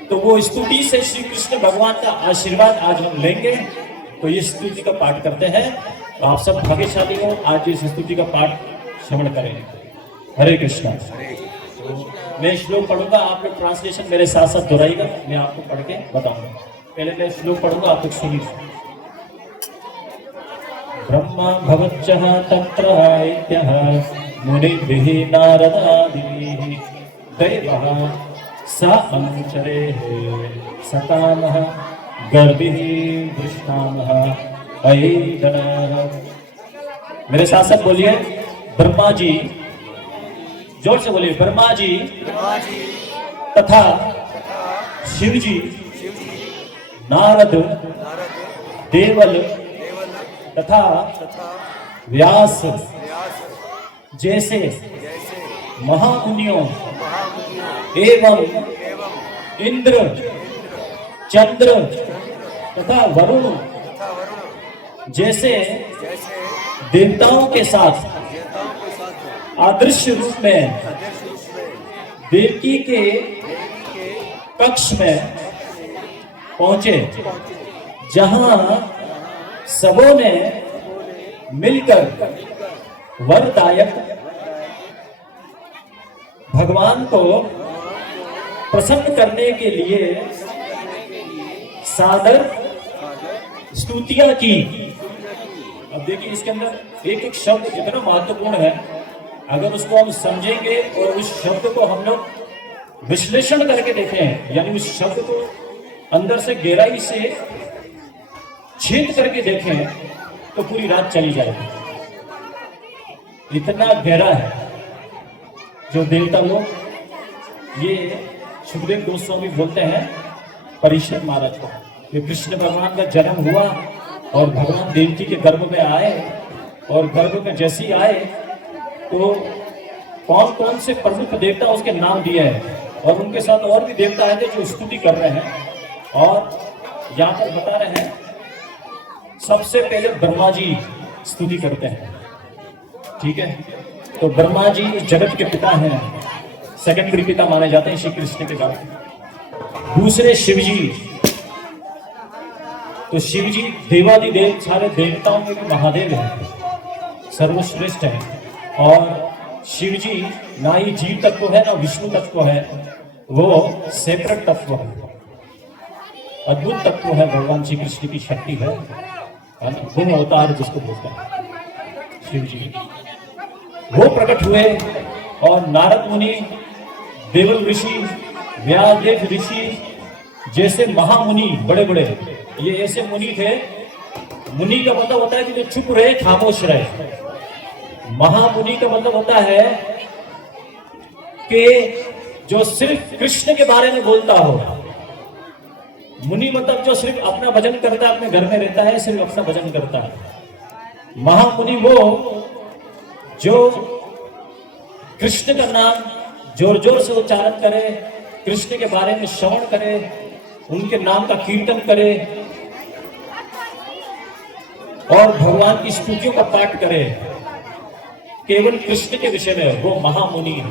तो वो स्तुति से श्री कृष्ण भगवान का आशीर्वाद आज हम लेंगे। तो ये स्तुति का पाठ करते हैं। तो आप सब भाग्यशाली हो, आज इस स्तुति का पाठ श्रवण करें। हरे कृष्णा। मैं श्लोक पढ़ूंगा, आप लोग ट्रांसलेशन मेरे साथ साथ दोहराइएगा, मैं आपको पढ़ के बताऊंगा। पहले मैं श्लोक पढ़ूंगा, आप लोग सुनिए। ब्रह्मा भवच्चः तत्र इत्यः मुनिभिः नारदादिभिः दैवः स अनुचरेः सकामः गर्भिः दृष्टामः अयेदनः। मेरे साथ साथ बोलिए, ब्रह्मा जी, जोर से बोलिए, ब्रह्मा जी तथा शिव जी, नारद, देवल तथा व्यास जैसे महामुनियों एवं इंद्र, चंद्र तथा वरुण जैसे देवताओं के साथ अदृश्य रूप में देवकी के कक्ष में पहुंचे, जहां सबों ने मिलकर वरदायक भगवान को प्रसन्न करने के लिए सादर स्तुतियां की। अब देखिए, इसके अंदर एक एक शब्द इतना महत्वपूर्ण है, अगर उसको हम समझेंगे और उस शब्द को हम लोग विश्लेषण करके देखें, यानी उस शब्द को अंदर से गहराई से छेद करके देखें, तो पूरी रात चली जाएगी। इतना गहरा है। जो देवता लोग, ये सुखदेव गोस्वामी बोलते हैं परीक्षित महाराज को, ये कृष्ण भगवान का जन्म हुआ और भगवान देवकी के गर्भ में आए, और गर्भ में जैसे ही आए तो कौन कौन से प्रमुख देवता उसके नाम दिए हैं, और उनके साथ और भी देवता आए थे जो स्तुति कर रहे हैं। और यहाँ पर बता रहे हैं, सबसे पहले ब्रह्मा जी स्तुति करते हैं, ठीक है। तो ब्रह्मा जी इस जगत के पिता हैं, सेकेंडरी पिता माने जाते हैं श्री कृष्ण के बाद। दूसरे शिव जी, तो शिव जी देवादिदेव, सारे देवताओं में भी महादेव हैं, सर्वश्रेष्ठ है। और शिव जी ना ही जीव तत्व है ना विष्णु तत्व है, वो सेपरेट तत्व है, अद्भुत तत्व है। भगवान श्री कृष्ण की शक्ति है ना, गुण अवतार जिसको बोलते हैं शिव जी, वो प्रकट हुए। और नारद मुनि, देवल ऋषि, व्यासदेव ऋषि जैसे महामुनि, बड़े बड़े ये ऐसे मुनि थे। मुनि का मतलब होता है कि जो चुप रहे, खामोश रहे। महामुनि का मतलब होता है कि जो सिर्फ कृष्ण के बारे में बोलता हो। मुनि मतलब जो सिर्फ अपना भजन करता है, अपने घर में रहता है, सिर्फ अपना भजन करता है। महामुनि वो जो कृष्ण का नाम जोर जोर से उच्चारण करे, कृष्ण के बारे में श्रवण करे, उनके नाम का कीर्तन करे और भगवान की स्तुतियों का पाठ करे, केवल कृष्ण के विषय में, वो महामुनि है।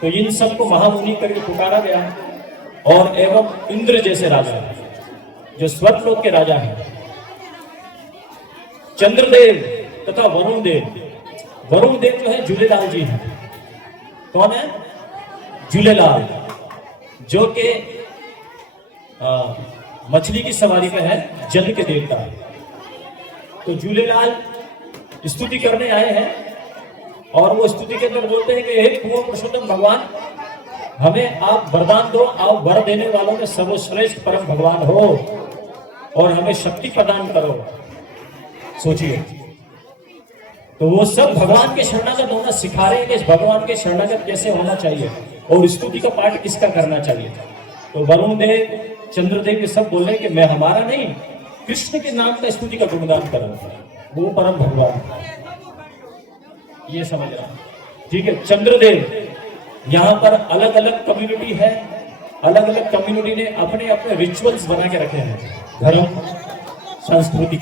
तो इन सबको महामुनि करके पुकारा गया। और एवं इंद्र जैसे राजा जो स्वर्गलोक के राजा हैं, चंद्रदेव तथा वरुण देव। वरुण देव जो है झूलेलाल जी हैं। कौन है? झूलेलाल, जो के मछली की सवारी पे है, जल के देवता। तो झूलेलाल स्तुति करने आए हैं और वो स्तुति के अंदर बोलते हैं कि हे पूर्ण पुरुषोत्तम भगवान, हमें आप वरदान दो, आप वर देने वालों में सर्वश्रेष्ठ परम भगवान हो और हमें शक्ति प्रदान करो। सोचिए, तो वो सब भगवान के शरणागत होना सिखा रहे हैं कि भगवान के शरणागत कैसे होना चाहिए और स्तुति का पाठ किसका करना चाहिए। तो वरुण देव, चंद्रदेव ये सब बोल रहे हैं कि मैं हमारा नहीं, कृष्ण के नाम का स्तुति का गुणगान करूंगा, वो परम भगवान। ये समझ रहा, ठीक है। चंद्रदेव, यहाँ पर अलग अलग कम्युनिटी है, अलग अलग कम्युनिटी ने अपने अपने रिचुअल्स बना के रखे हैं, धर्म संस्कृति।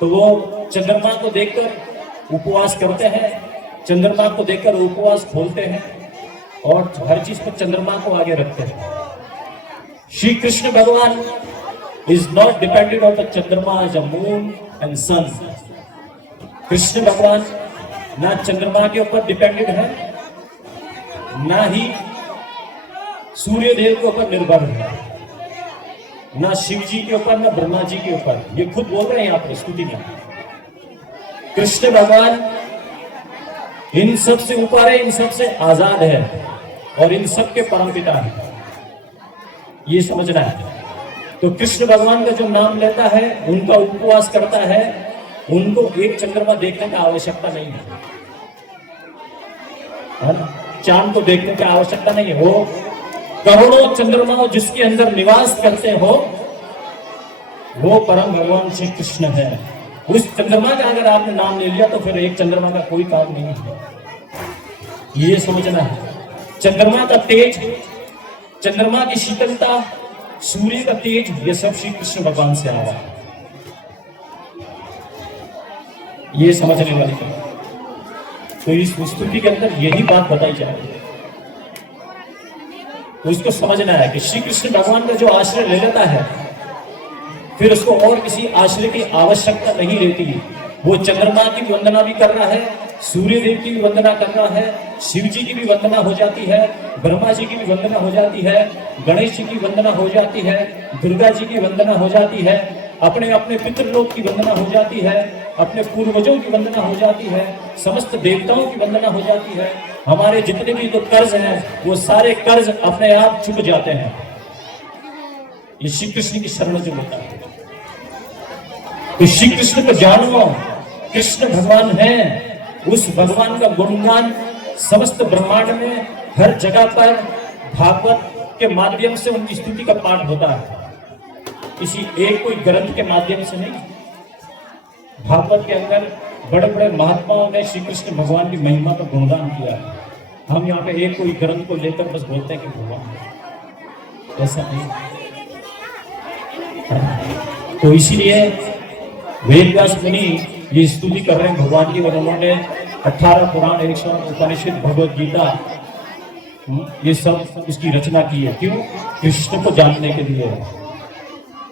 तो वो चंद्रमा को देखकर उपवास करते हैं, चंद्रमा को देखकर उपवास खोलते हैं और हर चीज पर चंद्रमा को आगे रखते हैं। श्री कृष्ण भगवान is not dependent on the चंद्रमा, the moon and sun। Krishna भगवान ना चंद्रमा के ऊपर डिपेंडेंट है, ना ही सूर्य देव के ऊपर निर्भर है, ना शिव जी के ऊपर, ना ब्रह्मा जी के ऊपर। ये खुद बोल रहे हैं यहाँ पर स्तुति में। कृष्ण भगवान इन सब से ऊपर है, इन सब से आजाद है और इन सब के परमपिता है, ये समझना है। तो कृष्ण भगवान का जो नाम लेता है, उनका उपवास करता है, उनको एक चंद्रमा देखने का आवश्यकता नहीं है ना? चांद को देखने की आवश्यकता नहीं है। वो करोड़ों चंद्रमा जिसके अंदर निवास करते हो, वो परम भगवान श्री कृष्ण है। उस चंद्रमा का अगर आपने नाम ले लिया तो फिर एक चंद्रमा का कोई काम नहीं है, ये समझना है। चंद्रमा का तेज, चंद्रमा की शीतलता, सूर्य का तेज, ये सब श्री कृष्ण भगवान से आ रहा है, ये समझने वाली बात। तो इस स्तुति के अंदर यही बात बताई जा रही है। तो इसको समझना है कि श्री कृष्ण भगवान का जो आश्रय ले लेता है, फिर उसको और किसी आश्रय की आवश्यकता नहीं रहती। वो चंद्रमा की वंदना भी कर रहा है, सूर्य देव की भी वंदना कर रहा है, शिव जी की भी वंदना हो जाती है, ब्रह्मा जी की भी वंदना हो जाती है, गणेश जी की वंदना हो जाती है, दुर्गा जी की वंदना हो जाती है, अपने अपने पितृलोक की वंदना हो जाती है, अपने पूर्वजों की वंदना हो जाती है, समस्त देवताओं की वंदना हो जाती है। हमारे जितने भी जो कर्ज हैं, वो सारे कर्ज अपने आप चुक जाते हैं। ये श्री कृष्ण की शरण जो होता है। तो श्री कृष्ण को जानो, कृष्ण भगवान है, उस भगवान का गुणगान समस्त ब्रह्मांड में हर जगह पर भागवत के माध्यम से उनकी स्तुति का पाठ होता है, किसी एक कोई ग्रंथ के माध्यम से नहीं। भागवत के अंदर बड़े बड़े महात्माओं ने श्री कृष्ण भगवान की महिमा का गुणगान किया है। हम यहाँ पे एक कोई ग्रंथ को लेकर बस बोलते हैं कि भगवान, ऐसा नहीं। तो इसीलिए वेदव्यास मुनि ये स्तुति कर रहे हैं भगवान की, और उन्होंने 18 पुराण, 108 उपनिषद, भगवत गीता, ये सब इसकी रचना की है। क्यों? कृष्ण को जानने के लिए।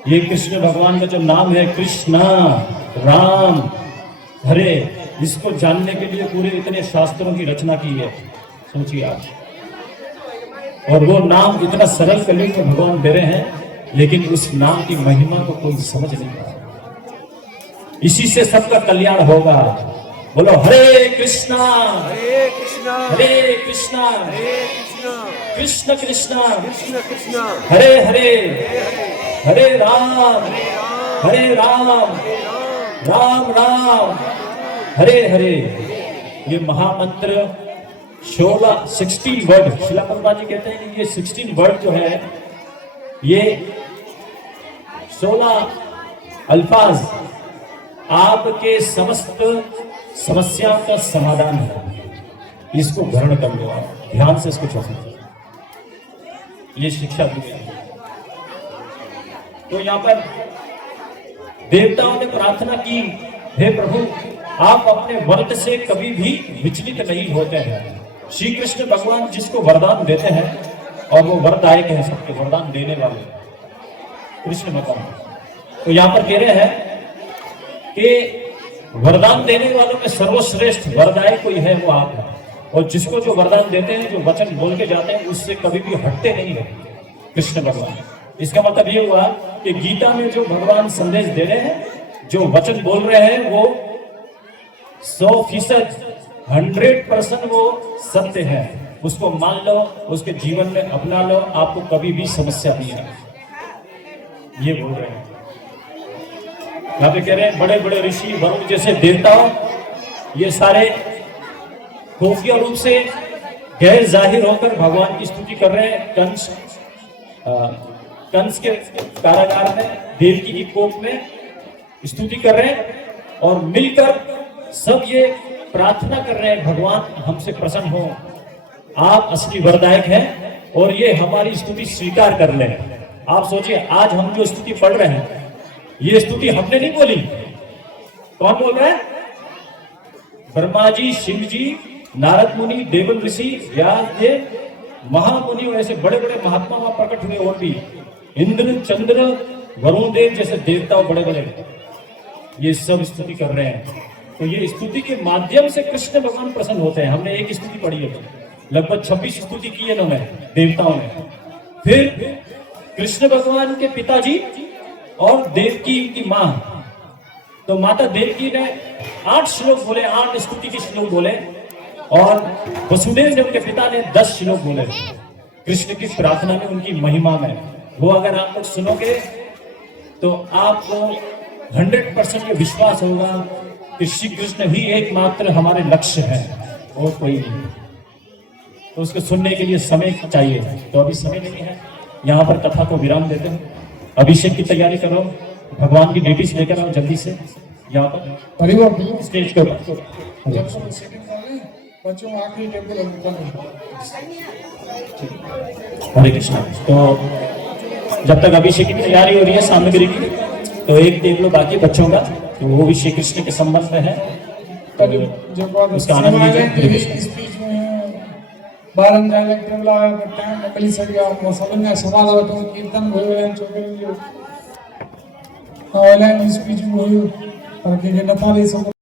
ये कृष्ण भगवान का जो नाम है, कृष्ण, राम, हरे, इसको जानने के लिए पूरे इतने शास्त्रों की रचना की है, सोचिए आप। और वो नाम इतना सरल कलयुग में भगवान दे रहे हैं, लेकिन उस नाम की महिमा को कोई समझ नहीं पा। इसी से सबका कल्याण होगा। बोलो हरे कृष्णा हरे कृष्णा हरे कृष्णा हरे कृष्णा कृष्ण कृष्णा कृष्ण कृष्ण हरे हरे हरे राम हरे राम राम राम हरे हरे। ये महामंत्र 16 वर्ड, शिला प्रभुपाद जी कहते हैं कि ये 16 वर्ड जो है, ये 16 अल्फाज आपके समस्त समस्याओं का समाधान है। इसको ग्रहण कर लो, आप ध्यान से इसको समझो, ये शिक्षा दी गई। तो यहाँ पर देवताओं ने प्रार्थना की, हे प्रभु आप अपने व्रत से कभी भी विचलित नहीं होते हैं। श्री कृष्ण भगवान जिसको वरदान देते हैं, और वो वरदायक है, सबके वरदान देने वाले कृष्ण भगवान। तो यहाँ पर कह रहे हैं कि वरदान देने वालों में सर्वश्रेष्ठ वरदायक कोई है, वो आप हैं। और जिसको जो वरदान देते हैं, जो वचन बोल के जाते हैं, उससे कभी भी हटते नहीं है कृष्ण भगवान। इसका मतलब ये हुआ कि गीता में जो भगवान संदेश दे रहे हैं, जो वचन बोल रहे हैं, वो 100% 100% वो सत्य है। उसको मान लो, उसके जीवन में अपना लो, आपको कभी भी समस्या नहीं है। ये बोल रहे हैं। यहाँ पे कह रहे हैं बड़े बड़े ऋषि, वरुण जैसे देवताओं, ये सारे खुफिया रूप से गैर जाहिर होकर भगवान की स्तुति कर रहे हैं। कंस के कारागार में, देवकी की कोप में स्तुति कर रहे हैं, और मिलकर सब ये प्रार्थना कर रहे हैं, भगवान हमसे प्रसन्न हो, आप असली वरदायक हैं और ये हमारी स्तुति स्वीकार कर लें। आप सोचिए, आज हम जो स्तुति पढ़ रहे हैं, ये स्तुति हमने नहीं बोली, कौन बोल रहा है? ब्रह्मा जी, शिव जी, नारद मुनि, देवल ऋषि, व्यास देव, महामुनि, ऐसे बड़े बड़े महात्मा वहां प्रकट हुए, और भी इंद्र, चंद्र, वरुण देव जैसे देवता बड़े बड़े, ये सब स्तुति कर रहे हैं। तो ये स्तुति के माध्यम से कृष्ण भगवान प्रसन्न होते हैं। हमने एक स्तुति पढ़ी है, लगभग 26 स्तुति की इन्होंने देवताओं ने। फिर कृष्ण भगवान के पिताजी और देवकी की मां, तो माता देवकी ने 8 श्लोक बोले, 8 स्तुति के श्लोक बोले, और वसुदेव देव के पिता ने 10 श्लोक बोले कृष्ण की प्रार्थना में, उनकी महिमा में। वो अगर आप लोग सुनोगे तो आपको 100% ये विश्वास होगा कि श्री कृष्ण ही एकमात्र हमारे लक्ष्य है और कोई नहीं। तो उसको सुनने के लिए समय चाहिए, तो अभी समय नहीं है। यहाँ पर कथा को विराम देते हैं, अभिषेक की तैयारी करो, भगवान की ड्यूटीज लेकर आओ जल्दी से यहाँ पर परिवार स्टेज के ऊपर। जब सब सेटिंग कर लें, बच्चों आखिरी टेबल कर लें। हरे कृष्णा। तो जब तक अभिषेक की तैयारी हो रही है सामग्री की, तो एक टेबल बाकी बच्चों का, तो वो भी श्री कृष्ण के संबंध में है, तो उसका आनंद लीजिए। स्पीच में बारन जाने टेबल आया करते हैं, नकली सरिया समझने समाज आवतो कीर्तन भयो छोकरी ऑनलाइन स्पीच हुई और के नताली सब